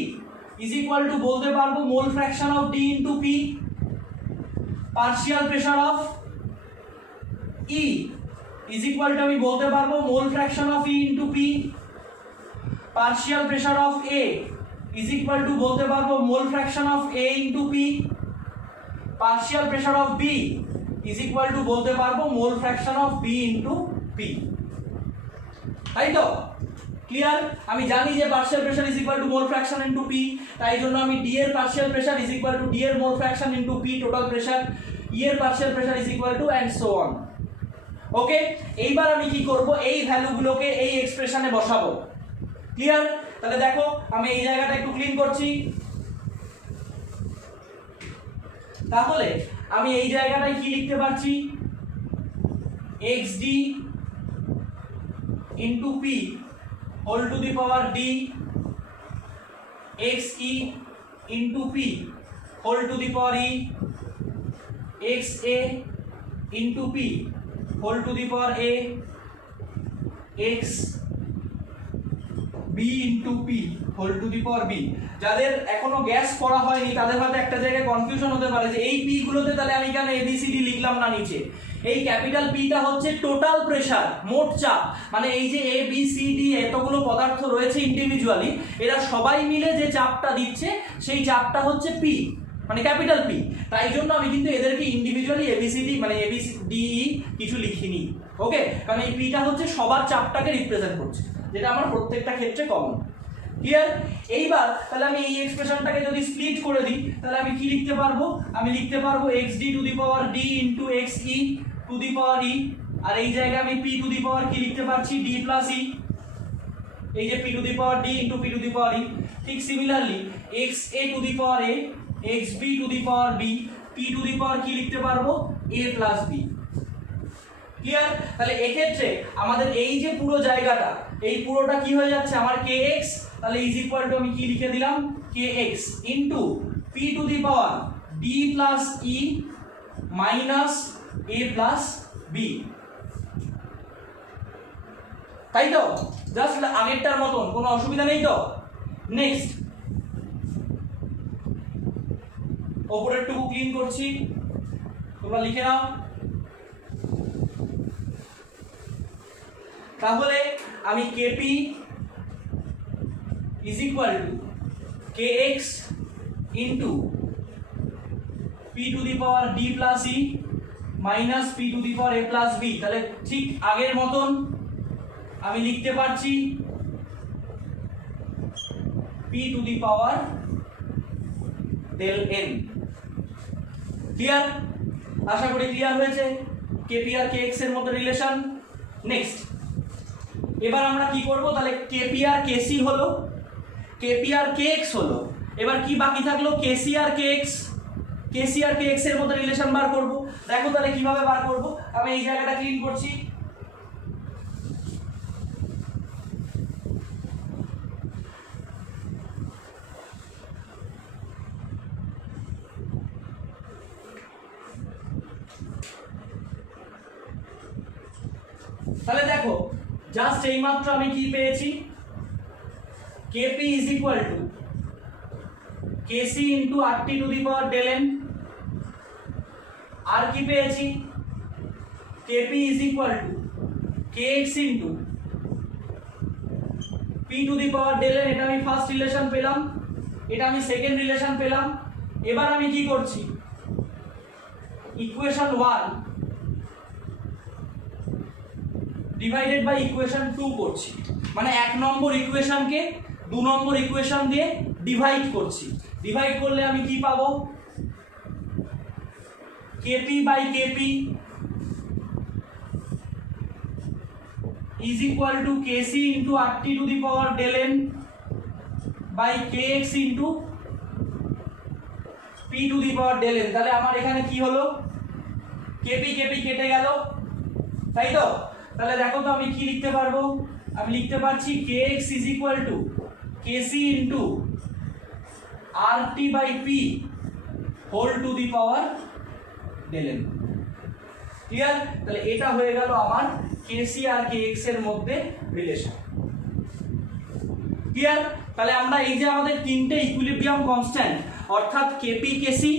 is equal to বলতে পারবো mole fraction of D into P. Partial pressure of E is equal to আমি বলতে পারবো mole fraction of E into P. Partial pressure of A is equal to বলতে পারবো mole fraction of A into P. Partial pressure of B is equal to বলতে পারবো mole fraction of B into P. তাই তো clear? আমি জানি যে partial pressure is equal to mole fraction into P, তাই জন্য আমি ডি এর partial pressure is equal to D এর mole fraction into P total pressure, E এর partial pressure is equal to and so on. Okay, এইবার আমি কি করব, এই ভ্যালুগুলোকে এই এক্সপ্রেশনে বসাবো। ক্লিয়ার? তাহলে দেখো আমি এই জায়গাটা একটু ক্লিন করছি। তাহলে আমি এই জায়গাটায় কি লিখতে পারছি, xd into p whole to the power d, xe into p whole to the power e, xa into p whole to the power a, x b into p whole to the power b। যাদের এখনো gas করা হয়নি তাদের হয়তো একটা জায়গায় confusion হতে পারে যে এই পি গুলোতে তাহলে আমি কেন এবিসিডি লিখলাম না নিচে। এই ক্যাপিটাল পিটা হচ্ছে টোটাল প্রেসার, মোট চাপ, মানে এই যে এ বি সি ডি এতগুলো পদার্থ রয়েছে ইন্ডিভিজুয়ালি, এরা সবাই মিলে যে চাপটা দিচ্ছে সেই চাপটা হচ্ছে পি, মানে ক্যাপিটাল পি। তাই জন্য আমি কিন্তু এদেরকে ইন্ডিভিজুয়ালি এবিসিডি মানে এবিসিডি কিছু লিখিনি। ওকে, কারণ এই পিটা হচ্ছে সবার চাপটাকে রিপ্রেজেন্ট করছে, যেটা আমার প্রত্যেকটা ক্ষেত্রে কমন। ক্লিয়ার? এইবার তাহলে আমি এই এক্সপ্রেশনটাকে যদি স্প্লিট করে দিই তাহলে আমি কি লিখতে পারবো, আমি লিখতে পারবো xd two the power d into xe two the power e, আর এই জায়গায় আমি p টু দি পাওয়ার কি লিখতে পারছি d প্লাস e, এই যে p to the power d into p to the power e। ঠিক similarly xa to the power a, xb to the power b, p to the power কি লিখতে পারবো a plus b। Clear? তাহলে এক্ষেত্রে আমাদের এই যে পুরো জায়গাটা, এই পুরোটা কি হয়ে যাচ্ছে আমার kx, তাহলে ইজ ইকুয়াল টু আমি কি লিখে দিলাম kx into p to the power d plus e minus a plus b। তাই তো? জাস্ট আগেরটার মতন, কোনো অসুবিধা নেই তো? নেক্সট ওপরেরটুকু ক্লিন করছি, তোমরা লিখে নাও। তাহলে আমি kp is equal to kx into p to the power d plus e minus p to the power a plus b। তাহলে ঠিক আগের মতন আমি লিখতে পারছি p to the power del n। Clear? আশা করি ক্লিয়ার হয়েছে kp আর kx এর মধ্যে রিলেশন। নেক্সট এবার আমরা কি করব, তাহলে kp আর kc হলো, kp আর kx হলো, এবার কি বাকি থাকলো kc আর kx। kc আর kx এর মধ্যে রিলেশন বার করব। দেখো তাহলে কিভাবে বার করব, আমি এই জায়গাটা ক্লিন করছি। তাহলে দেখো জাস্ট এইমাত্র আমি কি পেয়েছি, kp is equal to kc into rt to the power del n, আর কি পেয়েছি kp is equal to kx into p to the power del n। এটা আমি ফার্স্ট রিলেশন পেলাম, এটা আমি সেকেন্ড রিলেশন পেলাম। এবার আমি কি করছি, ইকুয়েশন 1 ডিভাইডেড বাই ইকুয়েশন 2 করছি, মানে 1 নম্বর ইকুয়েশনকে 2 নম্বর ইকুয়েশন দিয়ে ডিভাইড করছি। ডিভাইড করলে আমি কি পাবো, kp by kp is equal to kc into rt to the power del n by kx into p to the power del n। তাহলে আমার এখানে কি হলো, kp kp কেটে গেল, তাই তো? তাহলে দেখো তো আমি কি লিখতে পারবো, আমি লিখতে পারছি kx is equal to kc into rt by p whole to the power del n। Clear? তাহলে এটা হয়ে গেল আমার কেসি আর কেএক্স এর মধ্যে রিলেশন। ক্লিয়ার? তাহলে আমরা এই যে আমাদের তিনটে ইকুইলিব্রিয়াম কনস্ট্যান্ট অর্থাৎ কেপি কেসি,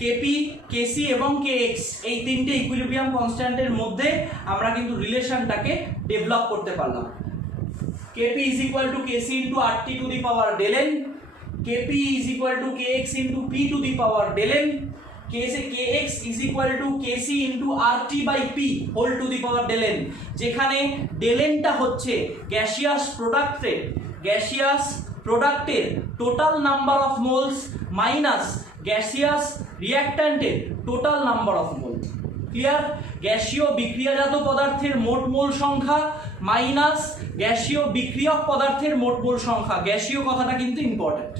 কেপি কেসি এবং কেএক্স, এই তিনটে ইকুইলিব্রিয়াম কনস্ট্যান্টের মধ্যে আমরা কিন্তু রিলেশনটাকে ডেভেলপ করতে পারলাম। KP is equal to KC into R T to the power del N, KP is equal to KX into P to the power del N, kx is equal to kc into rt by p whole to the power del n, যেখানে del n টা হচ্ছে gaseous প্রোডাক্টের total number of moles minus gaseous রিঅ্যাক্ট্যান্টের total number of moles. Clear? গ্যাসীয় বিক্রিয়াজাত পদার্থের মোট মোল সংখ্যা মাইনাস গ্যাসীয় বিক্রিয়ক পদার্থের মোট মোল সংখ্যা। গ্যাসীয় কথাটা কিন্তু ইম্পর্টেন্ট।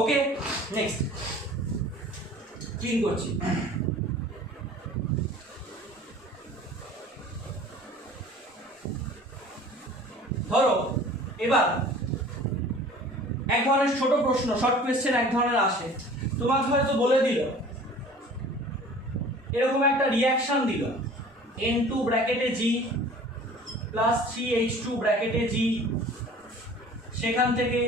ওকে, নেক্সট ক্লিন করছি। ধরো এবার এক ধরনের ছোট প্রশ্ন, শর্ট কোয়েশ্চেন এক ধরনের আসে, তোমাকে হয়তো বলে দিল এরকম একটা রিঅ্যাকশন দিল N2 ব্র্যাকেটে G প্লাস 3H2 ব্র্যাকেটে G, সেখান থেকে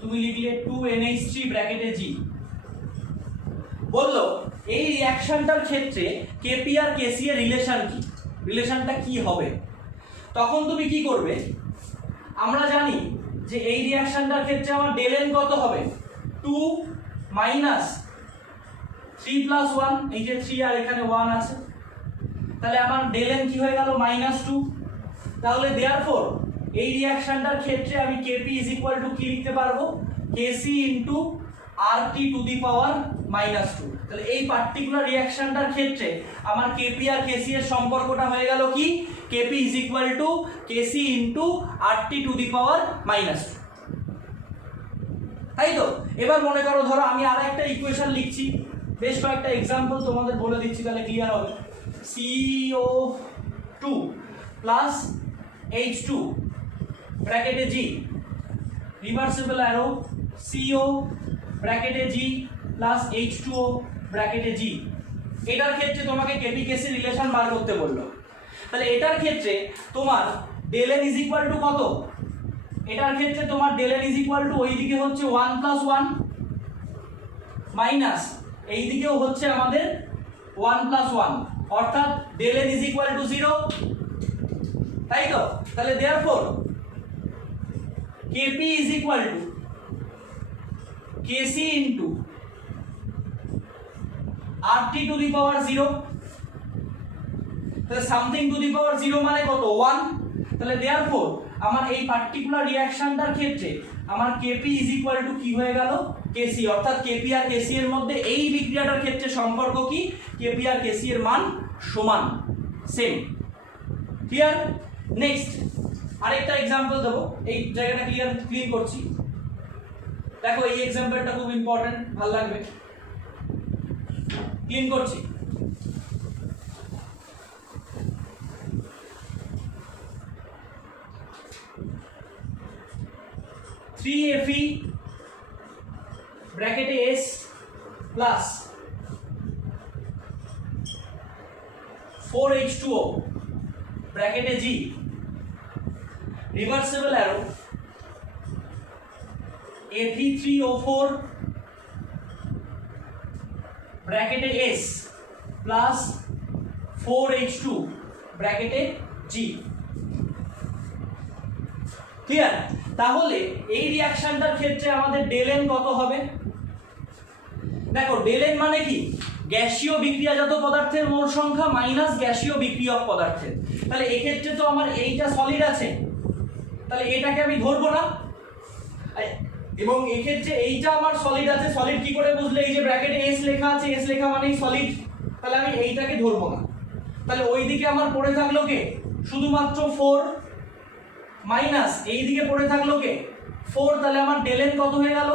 তুমি লিখলে 2NH3 ব্র্যাকেটে G। বললো এই রিঅ্যাকশনটার ক্ষেত্রে কেপি আর কেসি এর রিলেশনটা কি হবে। তখন তুমি কি করবে? আমরা জানি যে এই রিঅ্যাকশনটার ক্ষেত্রে আমার ডেল এন কত হবে? 2 মাইনাস 3 প্লাস 1, এই যে 3 আর এখানে 1 আছে, তাহলে আমার ডেল এন কি হয়ে গেল? -2। তাহলে দেয়ারফর এই রিঅ্যাকশনটার ক্ষেত্রে আমি কেপি ইজ ইকুয়াল টু কি লিখতে পারবো? কেসি into RT to the power -2। তাহলে এই পার্টিকুলার রিঅ্যাকশনটার ক্ষেত্রে আমার কেপি আর কেসি এর সম্পর্কটা হয়ে গেল কি? KP is equal to KC into RT to the power -2। তাই তো? এবার মনে করো, ধরো আমি আর একটা ইকুয়েশন লিখছি, বেশ কয়েকটা এক্সাম্পল তোমাদের বলে দিচ্ছি, তাহলে ক্লিয়ার হবে। CO2 প্লাস H2 ব্র্যাকেটে G, রিভার্সিবল অ্যারো CO ব্র্যাকেটে G প্লাস H2O ব্র্যাকেটে G। এটার ক্ষেত্রে তোমাকে কেপি কেসি রিলেশন বার করতে বললো। তাহলে এটার ক্ষেত্রে তোমার del N is equal to কত? এটার ক্ষেত্রে তোমার del N is equal to ওইদিকে হচ্ছে 1 + 1 মাইনাস এইদিকেও হচ্ছে আমাদের 1 + 1, অর্থাৎ del N is equal to 0। তাই তো? তাহলে therefore KP is equal to KC into RT to the power 0। তাহলে সামথিং টু দি পাওয়ার 0 মানে কত? 1। তাহলে দেয়ারফর আমার এই পার্টিকুলার রিঅ্যাকশনটার ক্ষেত্রে আমার কেপি ইজ ইকুয়াল টু কি হয়ে গেল? কেসি, অর্থাৎ কেপি আর কেসি এর মধ্যে এই বিক্রিয়াটার ক্ষেত্রে সম্পর্ক কি? কেপি আর কেসি এর মান সমান, সেম। ক্লিয়ার? নেক্সট আরেকটা एग्जांपल দেবো, এই জায়গাটা ক্লিন করছি। দেখো এই एग्जांपलটা খুব ইম্পর্টেন্ট, ভালো লাগবে। ক্লিন করছি। Fe ব্র্যাকেটে S প্লাস 4H2O ব্র্যাকেটে G, রিভার্সিবল অ্যারো Fe3O4 ব্র্যাকেটে S প্লাস 4H2 ব্র্যাকেটে G। ক্লিয়ার? তাহলে এই রিঅ্যাকশনটার ক্ষেত্রে আমাদের ডেল এন কত হবে? দেখো ডেল এন মানে কি? গ্যাসীয় বিক্রিয়াজাত পদার্থের মোল সংখ্যা মাইনাস গ্যাসীয় বিক্রিয়ক পদার্থের। তাহলে এই ক্ষেত্রে তো আমার এইটা সলিড আছে, তাহলে এটাকে আমি ধরবো না, এবং এই ক্ষেত্রে এইটা আমার সলিড আছে। সলিড কি করে বুঝলে? এই যে ব্র্যাকেটে S লেখা আছে, S লেখা মানেই সলিড, তাহলে আমি এইটাকে ধরবো না। তাহলে ওইদিকে আমার পড়ে থাকলো কে? শুধুমাত্র 4 মাইনাস এইদিকে পড়ে থাকলো কে? 4। তাহলে আমার ডেল এন কত হয়ে গেল?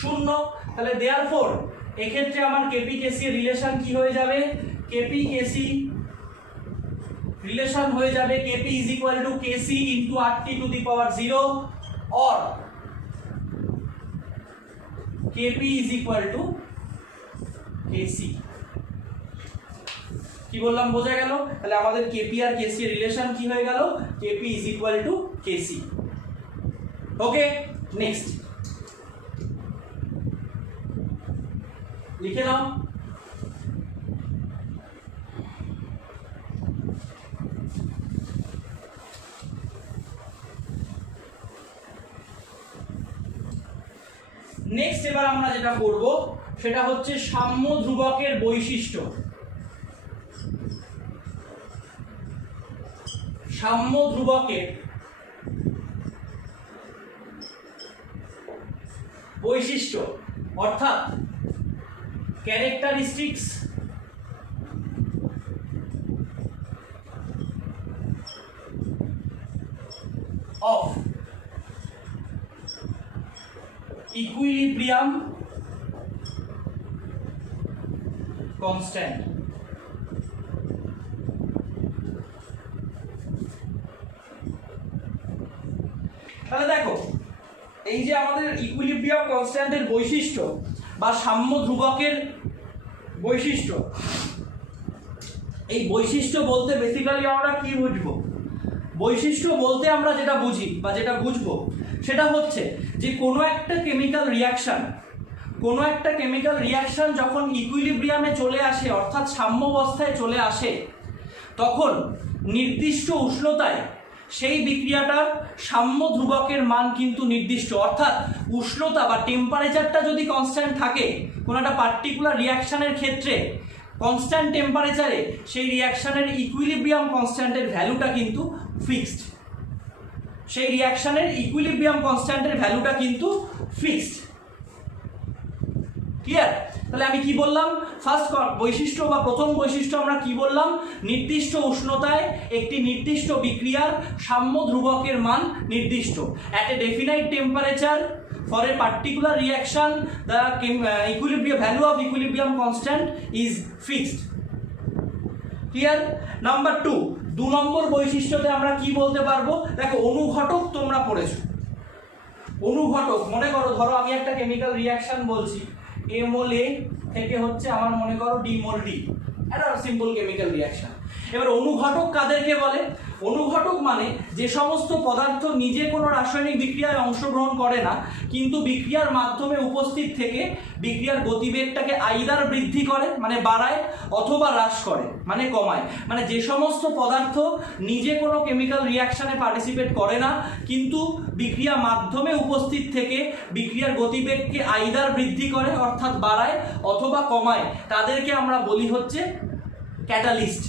0। তাহলে দেয়ারফর এক্ষেত্রে আমার কেপি কেসি এর রিলেশন কি হয়ে যাবে? কেপি কেসি রিলেশন হয়ে যাবে KP is equal to KC into RT to the power 0 और KP is equal to KC. কি বললাম বোঝা গেল? তাহলে আমাদের কেপি আর কেসি এর রিলেশন কি হয়ে গেল? KP is equal to KC. Okay, next লিখে নাও। নেক্সট এবার আমরা যেটা করব সেটা হচ্ছে সাম্য ধ্রুবকের বৈশিষ্ট্য। সাম্য ধ্রুবকের বৈশিষ্ট্য অর্থাৎ ক্যারেক্টারিস্টিক্স অফ ইকুইলিব্রিয়াম কনস্ট্যান্ট। তাহলে দেখো, এই যে আমাদের ইকুইলিব্রিয়াম কনস্ট্যান্টের বৈশিষ্ট্য বা সাম্য ধ্রুবকের বৈশিষ্ট্য, এই বৈশিষ্ট্য বলতে বেসিক্যালি আমরা কি বুঝবো? বৈশিষ্ট্য বলতে আমরা যেটা বুঝি বা যেটা বুঝবো সেটা হচ্ছে যে কোনো একটা কেমিক্যাল রিয়াকশন যখন ইকুইলিব্রিয়ামে চলে আসে অর্থাৎ সাম্যাবস্থায় চলে আসে, তখন নির্দিষ্ট উষ্ণতায় সেই বিক্রিয়াটার সাম্য ধ্রুবকের মান কিন্তু নির্দিষ্ট। অর্থাৎ উষ্ণতা বা টেম্পারেচারটা যদি কনস্ট্যান্ট থাকে কোনো একটা পার্টিকুলার রিয়াকশনের ক্ষেত্রে, কনস্ট্যান্ট টেম্পারেচারে সেই রিয়াকশনের ইকুইলিব্রিয়াম কনস্ট্যান্টের ভ্যালুটা কিন্তু ফিক্সড। সেই রিয়াকশনের ইকুইলিব্রিয়াম কনস্ট্যান্টের ভ্যালুটা কিন্তু ফিক্সড। ক্লিয়ার? তাহলে আমি কি বললাম? ফার্স্ট বৈশিষ্ট্য বা প্রথম বৈশিষ্ট্য আমরা কি বললাম? নির্দিষ্ট উষ্ণতায় একটি নির্দিষ্ট বিক্রিয়ার সাম্য ধ্রুবকের মান নির্দিষ্ট। At a definite temperature for a particular reaction the equilibrium value of equilibrium constant is fixed. Clear? Number 2, 2 নম্বর বৈশিষ্ট্যতে আমরা কি বলতে পারবো? দেখো, অনুঘটক তোমরা পড়েছো। অনুঘটক মনে করো, ধরো আমি একটা কেমিক্যাল রিয়াকশন বলছি, এ মোল এ থেকে হচ্ছে আমার মনে করো ডি মোল ডি, একটা সিম্পল কেমিক্যাল রিয়াকশন। এবার অনুঘটক কাদেরকে বলে? অনুঘটক মানে যে সমস্ত পদার্থ নিজে কোনো রাসায়নিক বিক্রিয়ায় অংশগ্রহণ করে না, কিন্তু বিক্রিয়ার মাধ্যমে উপস্থিত থেকে বিক্রিয়ার গতিবেগটাকে আইদার বৃদ্ধি করে মানে বাড়ায়, অথবা হ্রাস করে মানে কমায়। মানে যে সমস্ত পদার্থ নিজে কোনো কেমিক্যাল রিয়াকশনে পার্টিসিপেট করে না, কিন্তু বিক্রিয়া মাধ্যমে উপস্থিত থেকে বিক্রিয়ার গতিবেগকে আইদার বৃদ্ধি করে অর্থাৎ বাড়ায় অথবা কমায়, তাদেরকে আমরা বলি হচ্ছে ক্যাটালিস্ট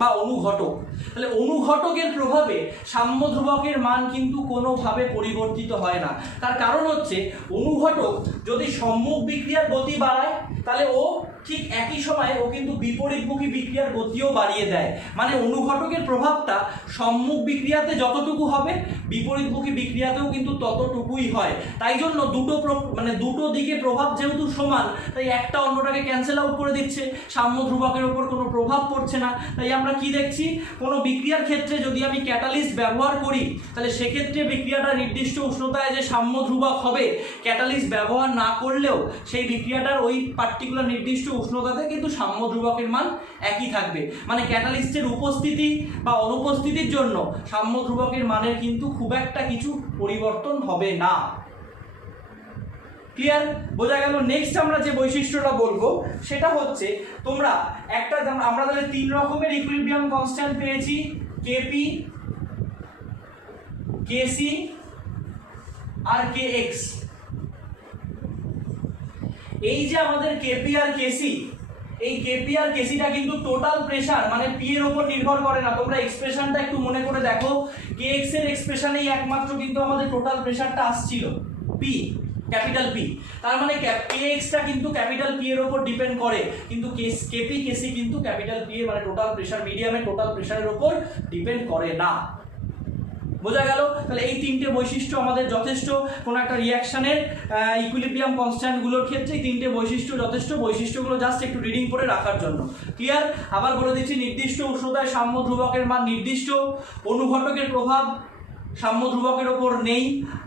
বা অনুঘটক। তাহলে অনুঘটকের প্রভাবে সাম্য ধ্রুবকের মান কিন্তু কোনোভাবে পরিবর্তিত হয় না। তার কারণ হচ্ছে অনুঘটক যদি সম্মুখ বিক্রিয়ার গতি বাড়ায়, তাহলে ও ঠিক একই সময়ে ও কিন্তু বিপরীতমুখী বিক্রিয়ার গতিও বাড়িয়ে দেয়। মানে অনুঘটকের প্রভাবটা সম্মুখ বিক্রিয়াতে যতটুকু হবে, বিপরীতমুখী বিক্রিয়াতেও কিন্তু ততটুকুই হয়। তাই জন্য দুটো দিকে প্রভাব যেহেতু সমান, তাই একটা অন্যটাকে ক্যান্সেল আউট করে দিচ্ছে, সাম্য ধ্রুবকের উপর কোনো প্রভাব পড়ছে না। তাই আমরা কি দেখছি? কোনো বিক্রিয়ার ক্ষেত্রে যদি আমি ক্যাটালিস্ট ব্যবহার করি, তাহলে সেক্ষেত্রে বিক্রিয়াটা নির্দিষ্ট উষ্ণতায় যে সাম্য ধ্রুবক হবে, ক্যাটালিস্ট ব্যবহার না করলেও সেই বিক্রিয়াটার ওই পার্টিকুলার নির্দিষ্ট উষ্ণতাতে কিন্তু সাম্য ধ্রুবকের মান একই থাকবে। মানে ক্যাটালিস্টের উপস্থিতি বা অনুপস্থিতির জন্য সাম্য ধ্রুবকের মানের কিন্তু খুব একটা কিছু পরিবর্তন হবে না। ক্লিয়ার? বোঝা গেল? নেক্সট আমরা যে বৈশিষ্ট্যটা বলবো সেটা হচ্ছে, তোমরা আমরা তাহলে 3 রকমের ইকুইলিব্রিয়াম কনস্ট্যান্ট পেয়েছি, কেপি, কেসি আর কেএক্স। এই যে আমাদের কেপি আর কেসি, এই কেপি আর কেসিটা কিন্তু টোটাল প্রেসার মানে পি এর উপর নির্ভর করে না। তোমরা এক্সপ্রেশনটা একটু মনে করে দেখো, কেএক্স এর এক্সপ্রেশনেই একমাত্র কিন্তু আমাদের টোটাল প্রেসারটা আসছিল পি, ক্যাপিটাল পি। তার মানে কেএক্সটা কিন্তু ক্যাপিটাল পি এর উপর ডিপেন্ড করে, কিন্তু কেপি কেসি কিন্তু ক্যাপিটাল পি মানে টোটাল প্রেসার, মিডিয়ামের টোটাল প্রেসারের উপর ডিপেন্ড করে না। বোঝা গেল? তাহলে এই 3টে বৈশিষ্ট্য আমাদের যথেষ্ট। কোনো একটা রিয়াকশনের ইকুইলিব্রিয়াম কনস্ট্যান্টগুলোর ক্ষেত্রে 3টে বৈশিষ্ট্য যথেষ্ট। বৈশিষ্ট্যগুলো জাস্ট একটু রিডিং করে রাখার জন্য। ক্লিয়ার? আবার বলে দিচ্ছি, নির্দিষ্ট উষ্ণতায় সাম্য ধ্রুবকের মান নির্দিষ্ট, অনুঘটকের প্রভাব সাম্য ধ্রুবকের ওপর নেই।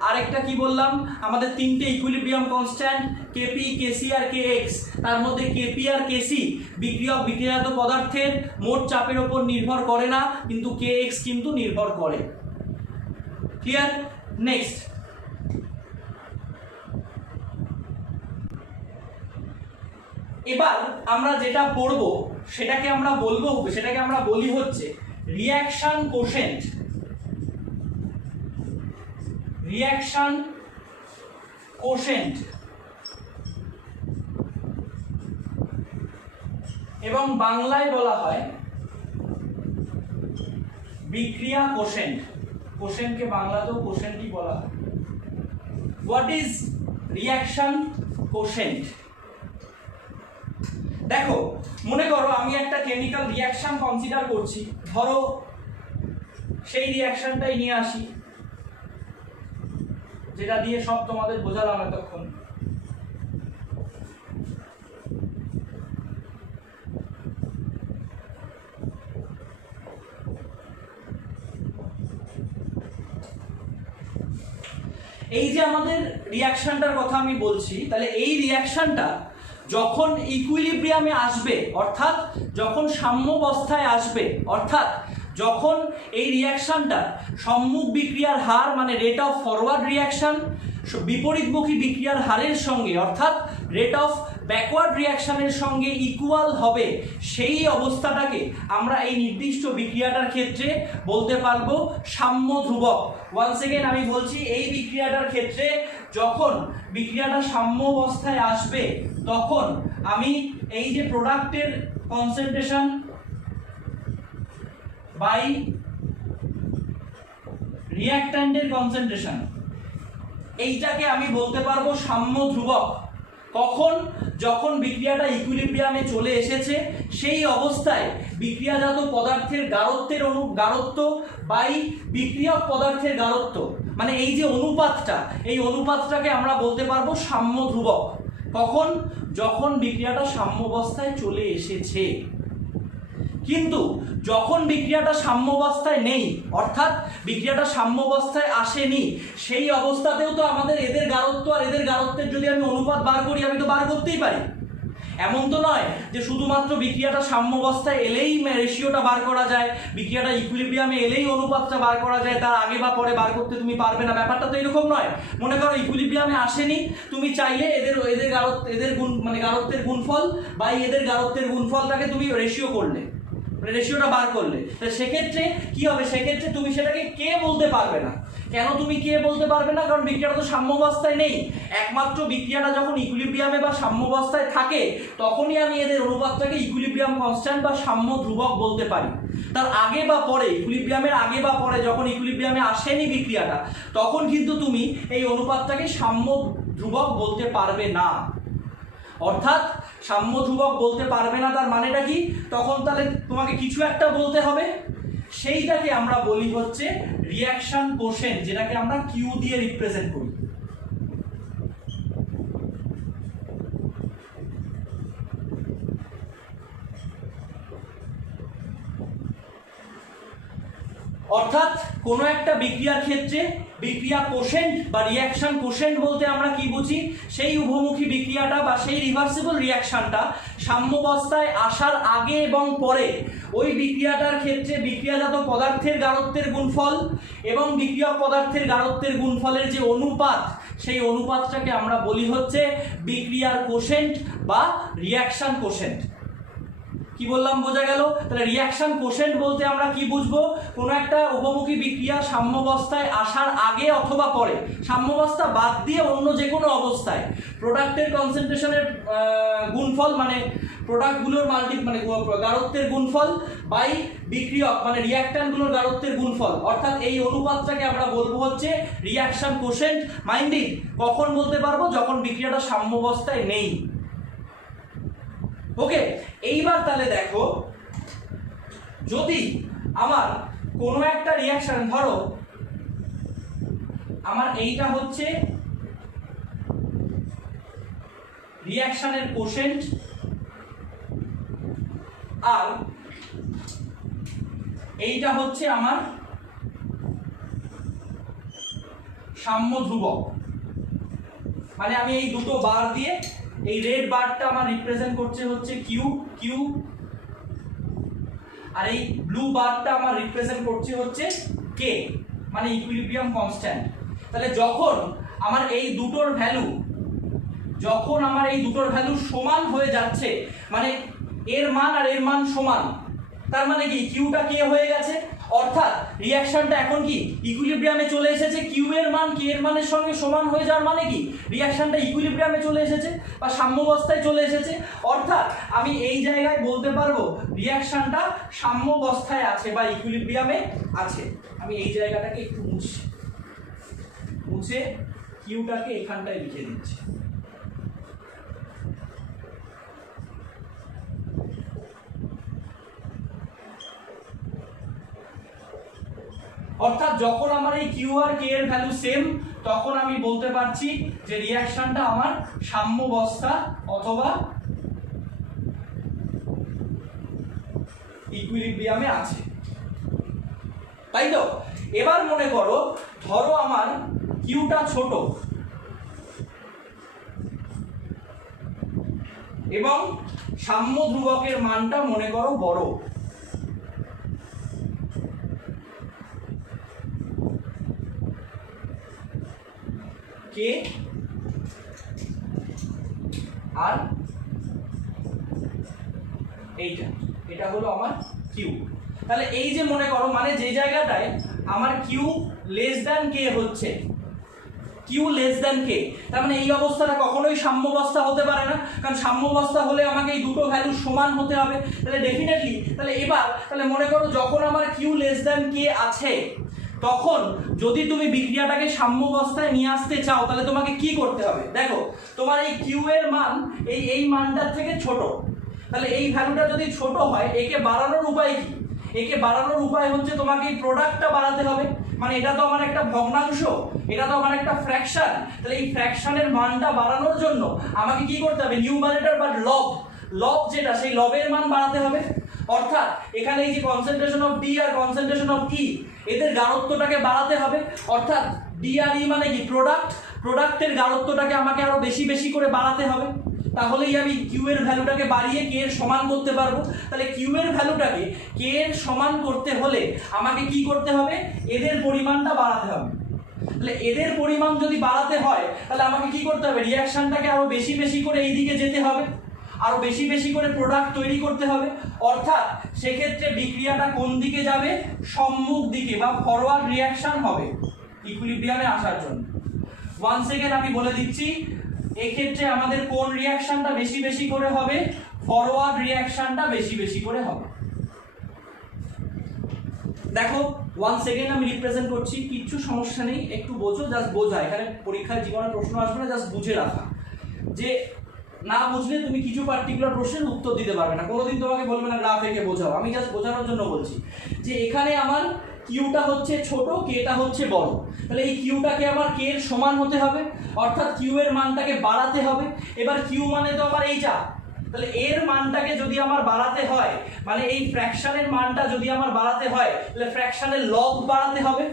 আরেকটা কি বললাম, আমাদের তিনটে ইকুইলিব্রিয়াম কনস্ট্যান্ট কেপি, কেসি আর কেএক্স, তার মধ্যে কেপি আর কেসি বিক্রিয়াজাত পদার্থের মোট চাপের ওপর নির্ভর করে না, কিন্তু কেএক্স কিন্তু নির্ভর করে। ক্লিয়ার? নেক্সট, এবার আমরা যেটা পড়বো সেটাকে আমরা বলি হচ্ছে রিঅ্যাকশন কোশেন্ট। রিঅ্যাকশন কোশেন্ট এবং বাংলায় বলা হয় বিক্রিয়া কোশেন্ট। কোশেন্টকে বাংলাতেও কোশেন্টই বলা হয়। What is reaction quotient? দেখো, মনে করো আমি একটা কেমিক্যাল রিঅ্যাকশন কনসিডার করছি, ধরো সেই রিঅ্যাকশনটাই নিয়ে আসি যেটা দিয়ে সব তোমাদের বোঝালাম এতক্ষণ। এই যে আমাদের রিঅ্যাকশনটার কথা আমি বলছি, তাহলে এই রিঅ্যাকশনটা যখন ইকুইলিব্রিয়ামে আসবে, অর্থাৎ যখন সাম্যাবস্থায় আসবে, অর্থাৎ যখন এই রিঅ্যাকশনটা সম্মুখ বিক্রিয়ার হার মানে রেট অফ ফরওয়ার্ড রিঅ্যাকশন বিপরীতমুখী বিক্রিয়ার হারের সঙ্গে অর্থাৎ রেট অফ ব্যাকওয়ার্ড রিঅ্যাকশনের সঙ্গে ইকুয়াল হবে, সেই অবস্থাটাকে আমরা এই নির্দিষ্ট বিক্রিয়াটার ক্ষেত্রে বলতে পারবো সাম্য ধ্রুবক। ওয়ান্স এগেন আমি বলছি, এই বিক্রিয়াটার ক্ষেত্রে যখন বিক্রিয়াটা সাম্য অবস্থায় আসবে তখন আমি এই যে প্রোডাক্টের কনসেন্ট্রেশন বাই রিঅ্যাক্ট্যান্টের কনসেন্ট্রেশন, এইটাকে আমি বলতে পারবো সাম্য ধ্রুবক। কখন? যখন বিক্রিয়াটা ইকুইলিব্রিয়ামে চলে এসেছে, সেই অবস্থায় বিক্রিয়াজাত পদার্থের গাঢ়ত্বের গাঢ়ত্ব বাই বিক্রিয়ক পদার্থের গাঢ়ত্ব, মানে এই যে অনুপাতটা, এই অনুপাতটাকে আমরা বলতে পারবো সাম্য ধ্রুবক। কখন? যখন বিক্রিয়াটা সাম্য অবস্থায় চলে এসেছে। কিন্তু যখন বিক্রিয়াটা সাম্য অবস্থায় নেই, অর্থাৎ বিক্রিয়াটা সাম্য অবস্থায় আসেনি, সেই অবস্থাতেও তো আমাদের এদের গাঢ়ত্ব আর এদের গাঢ়ত্বের যদি আমি অনুপাত বার করি, আমি তো বার করতেই পারি। এমন তো নয় যে শুধুমাত্র বিক্রিয়াটা সাম্য অবস্থায় এলেই রেশিওটা বার করা যায়, বিক্রিয়াটা ইকুইলিব্রিয়ামে এলেই অনুপাতটা বার করা যায়, তার আগে বা পরে বার করতে তুমি পারবে না। ব্যাপারটা তো এরকম নয়। মনে করো ইকুইলিব্রিয়ামে আসেনি, তুমি চাইলে গাঢ়ত্বের গুণফল বা এদের গাঢ়ত্বের গুণফলটাকে তুমি রেশিও করলে, রেশিওটা বার করলে, তাহলে সেক্ষেত্রে কি হবে? সেক্ষেত্রে তুমি সেটাকে কে বলতে পারবে না। কেন তুমি কে বলতে পারবে না? কারণ বিক্রিয়াটা তো সাম্য অবস্থায় নেই। একমাত্র বিক্রিয়াটা যখন ইকুইলিব্রিয়ামে বা সাম্য অবস্থায় থাকে তখনই আমি এদের অনুপাতটাকে ইকুইলিব্রিয়াম কনস্ট্যান্ট বা সাম্য ধ্রুবক বলতে পারি। তার আগে বা পরে, ইকুইলিব্রিয়ামের আগে বা পরে, যখন ইকুইলিব্রিয়ামে আসেনি বিক্রিয়াটা, তখন কিন্তু তুমি এই অনুপাতটাকে সাম্য ধ্রুবক বলতে পারবে না। অর্থাৎ সাম্য ধ্রুবক বলতে পারবে না, তার মানেটা কি? তখন তাহলে তোমাকে কিছু একটা বলতে হবে, সেইটাকে আমরা বলি হচ্ছে রিঅ্যাকশন কোশেন্ট, যেটাকে আমরা কিউ দিয়ে রিপ্রেজেন্ট করি। অর্থাৎ কোনো একটা বিক্রিয়ার ক্ষেত্রে বিক্রিয়া কোশেন্ট বা রিঅ্যাকশন কোশেন্ট বলতে আমরা কি বুঝি? সেই উভমুখী বিক্রিয়াটা বা সেই রিভার্সিবল রিঅ্যাকশনটা সাম্যাবস্থায় আসার আগে এবং পরে ওই বিক্রিয়াটার ক্ষেত্রে বিক্রিয়াজাত পদার্থের গাঢ়ত্বের গুণফল এবং বিক্রিয়ক পদার্থের গাঢ়ত্বের গুণফলের যে অনুপাত, সেই অনুপাতটাকে আমরা বলি হচ্ছে বিক্রিয়ার কোশেন্ট বা রিঅ্যাকশন কোশেন্ট। কি বললাম বোঝা গেল? তাহলে রিঅ্যাকশন কোশেন্ট বলতে আমরা কি বুঝবো? কোনো একটা উপমুখী বিক্রিয়া সাম্যাবস্থায় আসার আগে অথবা পরে, সাম্যাবস্থা বাদ দিয়ে অন্য যে কোনো অবস্থায় প্রোডাক্টের কনসেন্ট্রেশনের গুণফল মানে প্রোডাক্টগুলোর গাঢ়ত্বের গুণফল বাই বিক্রিয়ক মানে রিঅ্যাক্ট্যান্টগুলোর গাঢ়ত্বের গুণফল, অর্থাৎ এই অনুপাতটাকে আমরা বলবো হচ্ছে রিঅ্যাকশন কোশেন্ট। মাইন্ডিং কখন বলতে পারবো? যখন বিক্রিয়াটা সাম্যাবস্থায় নেই। ওকে, এইবার তাহলে দেখো, যদি আমার কোনো একটা রিঅ্যাকশন, ধরো আমার এইটা হচ্ছে রিঅ্যাকশনের কোশেন্ট আর এইটা হচ্ছে আমার সাম্য ধ্রুবক, মানে আমি এই দুটো বার দিয়ে এই রেড বারটা আমার রিপ্রেজেন্ট করছে হচ্ছে কিউ কিউ, আর এই ব্লু বারটা আমার রিপ্রেজেন্ট করছে হচ্ছে কে, মানে ইকুইলিব্রিয়াম কনস্ট্যান্ট। তাহলে যখন আমার এই দুটোর ভ্যালু সমান হয়ে যাচ্ছে, মানে এর মান আর এর মান সমান, তার মানে কি কিউটা কে হয়ে গেছে, অর্থাৎ রিঅ্যাকশনটা এখন কি ইকুইলিব্রিয়ামে চলে এসেছে। কিউ এর মান কে এর মানের সঙ্গে সমান হয়ে যাওয়ার মানে কি রিঅ্যাকশনটা ইকুইলিব্রিয়ামে চলে এসেছে বা সাম্যাবস্থায় চলে এসেছে। অর্থাৎ আমি এই জায়গায় বলতে পারবো রিঅ্যাকশনটা সাম্যাবস্থায় আছে বা ইকুইলিব্রিয়ামে আছে। আমি এই জায়গাটাকে একটু মুছে কিউটাকে এখানটায় লিখে দিচ্ছি। অর্থাৎ যখন আমার এই কিউ আর কে এর ভ্যালু সেম, তখন আমি বলতে পারছি যে রিঅ্যাকশনটা আমার সাম্যাবস্থা অথবা ইকুইলিব্রিয়ামে আছে, তাই তো। এবার মনে করো, ধরো আমার কিউটা ছোট এবং সাম্য ধ্রুবকের মানটা মনে করো বড়, কে আর এটা হলো আমার কিউ। তাহলে এই যে মনে করো, মানে যে জায়গাটায় আমার কিউ লেস দ্যান কে হচ্ছে, কিউ লেস দ্যান কে, তার মানে এই অবস্থাটা কখনোই সাম্যাবস্থা হতে পারে না, কারণ সাম্যাবস্থা হলে আমাকে এই দুটো ভ্যালু সমান হতে হবে। তাহলে ডেফিনেটলি, তাহলে মনে করো যখন আমার কিউ লেস দ্যান কে আছে, তখন যদি তুমি বিক্রিয়াটাকে সাম্যাবস্থায় নিয়ে আসতে চাও, তাহলে তোমাকে কি করতে হবে? দেখো, তোমার এই কিউ এর মান এই মানটার থেকে ছোট, তাহলে এই ভ্যালুটা যদি ছোট হয়, একে বাড়ানোর উপায় কি? একে বাড়ানোর উপায় হচ্ছে তোমাকে এই প্রোডাক্টটা বাড়াতে হবে। মানে এটা তো আমার একটা ভগ্নাংশ, এটা তো আমার একটা ফ্র্যাকশন, তাহলে এই ফ্র্যাকশনের মানটা বাড়ানোর জন্য আমাকে কি করতে হবে? নিউমারেটর বা লব যেটা, সেই লবের মান বাড়াতে হবে। অর্থাৎ এখানে এই যে কনসেন্ট্রেশন অফ ডি আর কনসেন্ট্রেশন অফ ই, এদের গাঢ়ত্বটাকে বাড়াতে হবে। অর্থাৎ ডি আর ই মানে কি প্রোডাক্টের গাঢ়ত্বটাকে আমাকে আরো বেশি বেশি করে বাড়াতে হবে, তাহলেই আমি কিউ এর ভ্যালুটাকে বাড়িয়ে কে এর সমান করতে পারবো। তাহলে কিউ এর ভ্যালুটাকে কে এর সমান করতে হলে আমাকে কি করতে হবে? এদের পরিমাণটা বাড়াতে হবে। তাহলে এদের পরিমাণ যদি বাড়াতে হয়, তাহলে আমাকে কি করতে হবে? রিঅ্যাকশনটাকে আরো বেশি বেশি করে এই দিকে যেতে হবে, আরো বেশি বেশি করে প্রোডাক্ট তৈরি করতে হবে। অর্থাৎ সেক্ষেত্রে বিক্রিয়াটা কোন দিকে যাবে? সম্মুখ দিকে বা ফরওয়ার্ড রিঅ্যাকশন হবে ইকুইলিব্রিয়ামে আসার জন্য। ওয়ান সেকেন্ড আমি বলে দিচ্ছি, এক্ষেত্রে আমাদের কোন রিঅ্যাকশনটা বেশি বেশি করে হবে? ফরওয়ার্ড রিঅ্যাকশনটা বেশি বেশি করে হবে। দেখো, ওয়ান সেকেন্ড আমি রিপ্রেজেন্ট করছি, কিচ্ছু সমস্যা নেই, একটু বোঝো, জাস্ট বোঝা। এখানে পরীক্ষায় জীবনে প্রশ্ন আসবে না, জাস্ট বুঝে রাখা। যে না বুঝলে তুমি কিছু পার্টিকুলার প্রশ্নের উত্তর দিতে পারবে না, কোনোদিন তোমাকে বলবে না গ্রাফ এঁকে বোঝাও। আমি জাস্ট বোঝানোর জন্য বলছি যে এখানে আমার কিউটা হচ্ছে ছোট, কেটা হচ্ছে বড়, তাহলে এই কিউটাকে আমার কে এর সমান হতে হবে, অর্থাৎ কিউ এর মানটাকে বাড়াতে হবে। এবার কিউ মানে তো আমার এইটা, তাহলে এর মানটাকে যদি আমার বাড়াতে হয়, মানে এই ফ্র্যাকশনের মানটা যদি আমার বাড়াতে হয়, তাহলে ফ্র্যাকশনের লব বাড়াতে হবে,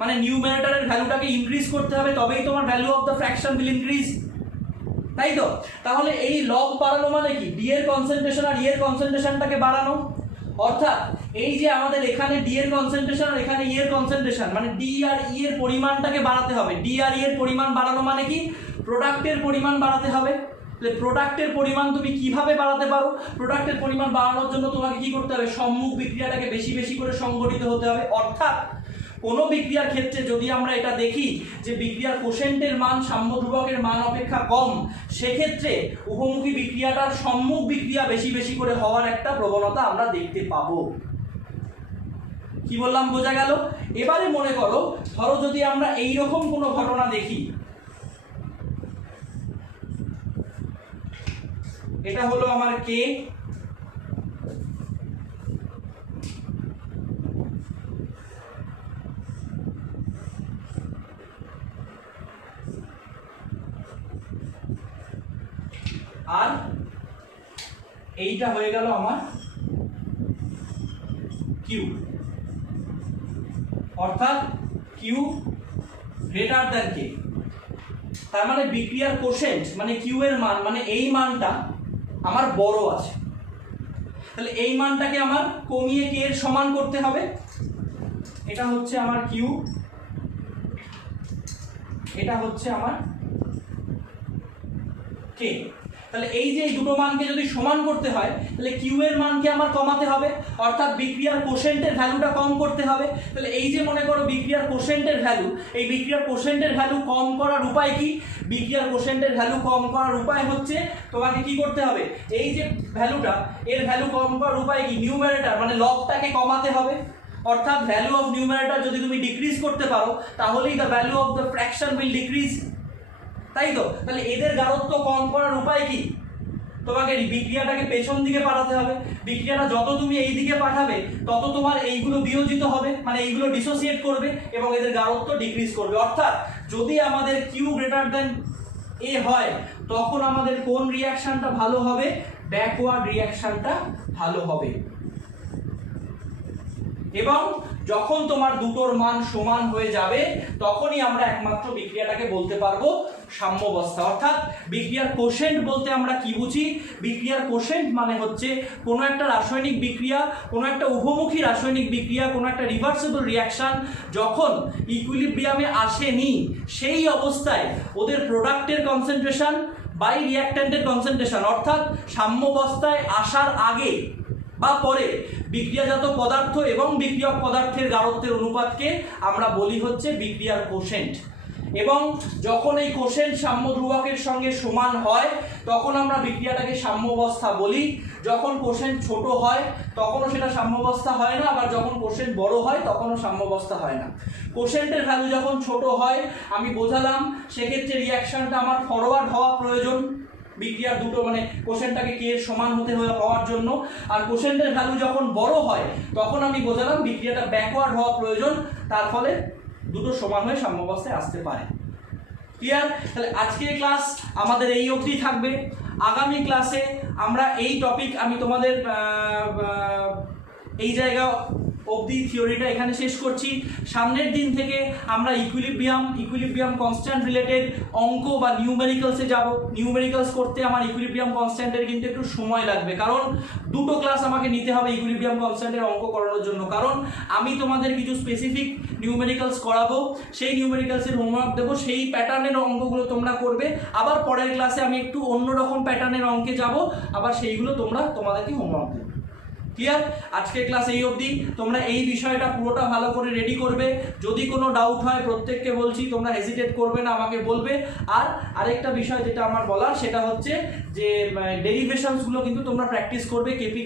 মানে নিউমারেটরের ভ্যালুটাকে ইনক্রিজ করতে হবে, তবেই তোমার value of the fraction will increase, তাই তো। তাহলে এই লব বাড়ানো মানে কি? ডি এর কনসেন্ট্রেশন আর ই এর কনসেন্ট্রেশনটাকে বাড়ানো। অর্থাৎ এই যে আমাদের এখানে ডি এর কনসেন্ট্রেশন আর এখানে ই এর কনসেন্ট্রেশন, মানে ডি আর ই এর পরিমাণটাকে বাড়াতে হবে। ডি আর ই এর পরিমাণ বাড়ানো মানে কি? প্রোডাক্টের পরিমাণ বাড়াতে হবে। তাহলে প্রোডাক্টের পরিমাণ তুমি কিভাবে বাড়াতে পারো? প্রোডাক্টের পরিমাণ বাড়ানোর জন্য তোমাকে কি করতে হবে? সম্মুখ বিক্রিয়াটাকে বেশি বেশি করে সংগঠিত হতে হবে। অর্থাৎ কোনো বিক্রিয়ার ক্ষেত্রে যদি আমরা এটা দেখি যে বিক্রিয়ার কোশেন্টের মান সাম্য ধ্রুবকের মান অপেক্ষা কম, সেক্ষেত্রে উভমুখী বিক্রিয়াটার সম্মুখ বিক্রিয়া বেশি বেশি করে হওয়ার একটা প্রবণতা আমরা দেখতে পাবো। কি বললাম বোঝা গেল? এবারে মনে করো, ধরো যদি আমরা এইরকম কোনো ঘটনা দেখি, এটা হলো আমার কে, আর এইটা হয়ে গেল আমার কিউ। অর্থাৎ কিউ গ্রেটার দ্যান কে, তার মানে বিক্রিয়ার কোশেন্ট মানে কিউ এর মান মানে এই মানটা আমার বড় আছে, তাহলে এই মানটাকে আমার কমিয়ে কে এর সমান করতে হবে। এটা হচ্ছে আমার কিউ, এটা হচ্ছে আমার কে। তাহলে এই যে দুটো মানকে যদি সমান করতে হয় তাহলে কিউ এর মানকে আমার কমাতে হবে, অর্থাৎ বিক্রিয়ার কোশেন্টের ভ্যালুটা কম করতে হবে। তাহলে এই যে মনে করো বিক্রিয়ার কোশেন্টের ভ্যালু, এই বিক্রিয়ার কোশেন্টের ভ্যালু কম করার উপায় কি? বিক্রিয়ার কোশেন্টের ভ্যালু কম করার উপায় হচ্ছে তোমাকে কি করতে হবে, এই যে ভ্যালুটা এর ভ্যালু কম করার উপায় কি, নিউমারেটর মানে লবটাকে কমাতে হবে। অর্থাৎ ভ্যালু অফ নিউমারেটর যদি তুমি ডিক্রিজ করতে পারো তাহলেই the value of the fraction will decrease, তাই তো? তাহলে এদের গাঢ়ত্ব কম করার উপায় কি, তোমাকে বিক্রিয়াটাকে পেছন দিকে পাঠাতে হবে। বিক্রিয়াটা যত তুমি এই দিকে পাঠাবে তত তোমার এইগুলো বিয়োজিত হবে, মানে এইগুলো ডিসোসিয়েট করবে এবং এদের গাঢ়ত্ব ডিক্রিজ করবে। অর্থাৎ যদি আমাদের কিউ গ্রেটার দেন এ হয় তখন আমাদের কোন রিয়াকশনটা ভালো হবে, ব্যাকওয়ার্ড রিয়াকশনটা ভালো হবে। এবং যখন তোমার দুটোর মান সমান হয়ে যাবে তখনই আমরা একমাত্র বিক্রিয়াটাকে বলতে পারবো সাম্যাবস্থা। অর্থাৎ বিক্রিয়ার কোশেন্ট বলতে আমরা কি বুঝি, বিক্রিয়ার কোশেন্ট মানে হচ্ছে কোনো একটা রাসায়নিক বিক্রিয়া, কোনো একটা উভমুখী রাসায়নিক বিক্রিয়া, কোনো একটা রিভার্সিবল রিয়াকশন যখন ইকুইলিব্রিয়ামে আসেনি সেই অবস্থায় ওদের প্রোডাক্টের কনসেন্ট্রেশন বাই রিঅ্যাক্ট্যান্টের কনসেন্ট্রেশন, অর্থাৎ সাম্যাবস্থায় আসার আগে বা পরে বিক্রিয়াজাত পদার্থ এবং বিক্রিয়ক পদার্থের গাঢ়ত্বের অনুপাতকে আমরা বলি হচ্ছে বিক্রিয়ার কোশেন্ট। এবং যখন এই কোশেন্ট সাম্য ধ্রুবকের সঙ্গে সমান হয় তখন আমরা বিক্রিয়াটাকে সাম্যাবস্থা বলি। যখন কোশেন্ট ছোট হয় তখনও সেটা সাম্যাবস্থা হয় না, আবার যখন কোশেন্ট বড় হয় তখনও সাম্যাবস্থা হয় না। কোশেন্টের ভ্যালু যখন ছোট হয় আমি বোঝালাম সেক্ষেত্রে রিয়াকশনটা আমার ফরওয়ার্ড হওয়া প্রয়োজন, বিক্রিয়ার দুটো মানে কোশেন্টটাকে কে এর সমান হওয়ার জন্য। আর কোশেন্টের ভ্যালু যখন বড় হয় তখন আমি বোঝালাম বিক্রিয়াটা ব্যাকওয়ার্ড হওয়া প্রয়োজন, তার ফলে দুটো সমান হয়ে সাম্যাবস্থায় আসতে পারে। ক্লিয়ার? তাহলে আজকের ক্লাস আমাদের এই অবধি থাকবে। আগামী ক্লাসে আমরা এই টপিক আমি তোমাদের এই জায়গা অবধি থিওরিটা এখানে শেষ করছি। সামনের দিন থেকে আমরা ইকুইলিব্রিয়াম কনস্ট্যান্ট রিলেটেড অঙ্ক বা নিউমেরিক্যালসে যাব। নিউমেরিক্যালস করতে আমার ইকুইলিব্রিয়াম কনস্ট্যান্টের কিন্তু একটু সময় লাগবে, কারণ দুটো ক্লাস আমাকে নিতে হবে ইকুইলিব্রিয়াম কনস্ট্যান্টের অঙ্ক করানোর জন্য। কারণ আমি তোমাদের কিছু স্পেসিফিক নিউমেরিক্যালস করাবো, সেই নিউমেরিক্যালসের হোমওয়ার্ক দেবো, সেই প্যাটার্নের অঙ্কগুলো তোমরা করবে। আবার পরের ক্লাসে আমি একটু অন্যরকম প্যাটার্নের অঙ্কে যাব, আবার সেইগুলো তোমাদেরকে হোমওয়ার্ক দেবো। ক্লিয়ার? আজকের ক্লাস এই অবধি। তোমরা এই বিষয়টা পুরোটা ভালো করে রেডি করবে। যদি কোনো ডাউট হয় প্রত্যেককে বলছি তোমরা হেজিটেট করবে না, আমাকে বলবে। আর আরেকটা বিষয় যেটা আমার বলার সেটা হচ্ছে যে ডেরিভেশনসগুলো কিন্তু তোমরা প্র্যাকটিস করবে। কেপি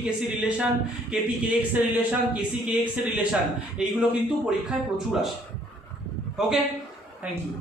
কেসি রিলেশন, কেপি কে এক্স এর রিলেশন, কেসি কে এক্স এর রিলেশন, এইগুলো কিন্তু পরীক্ষায় প্রচুর আসে। ওকে, থ্যাংক ইউ।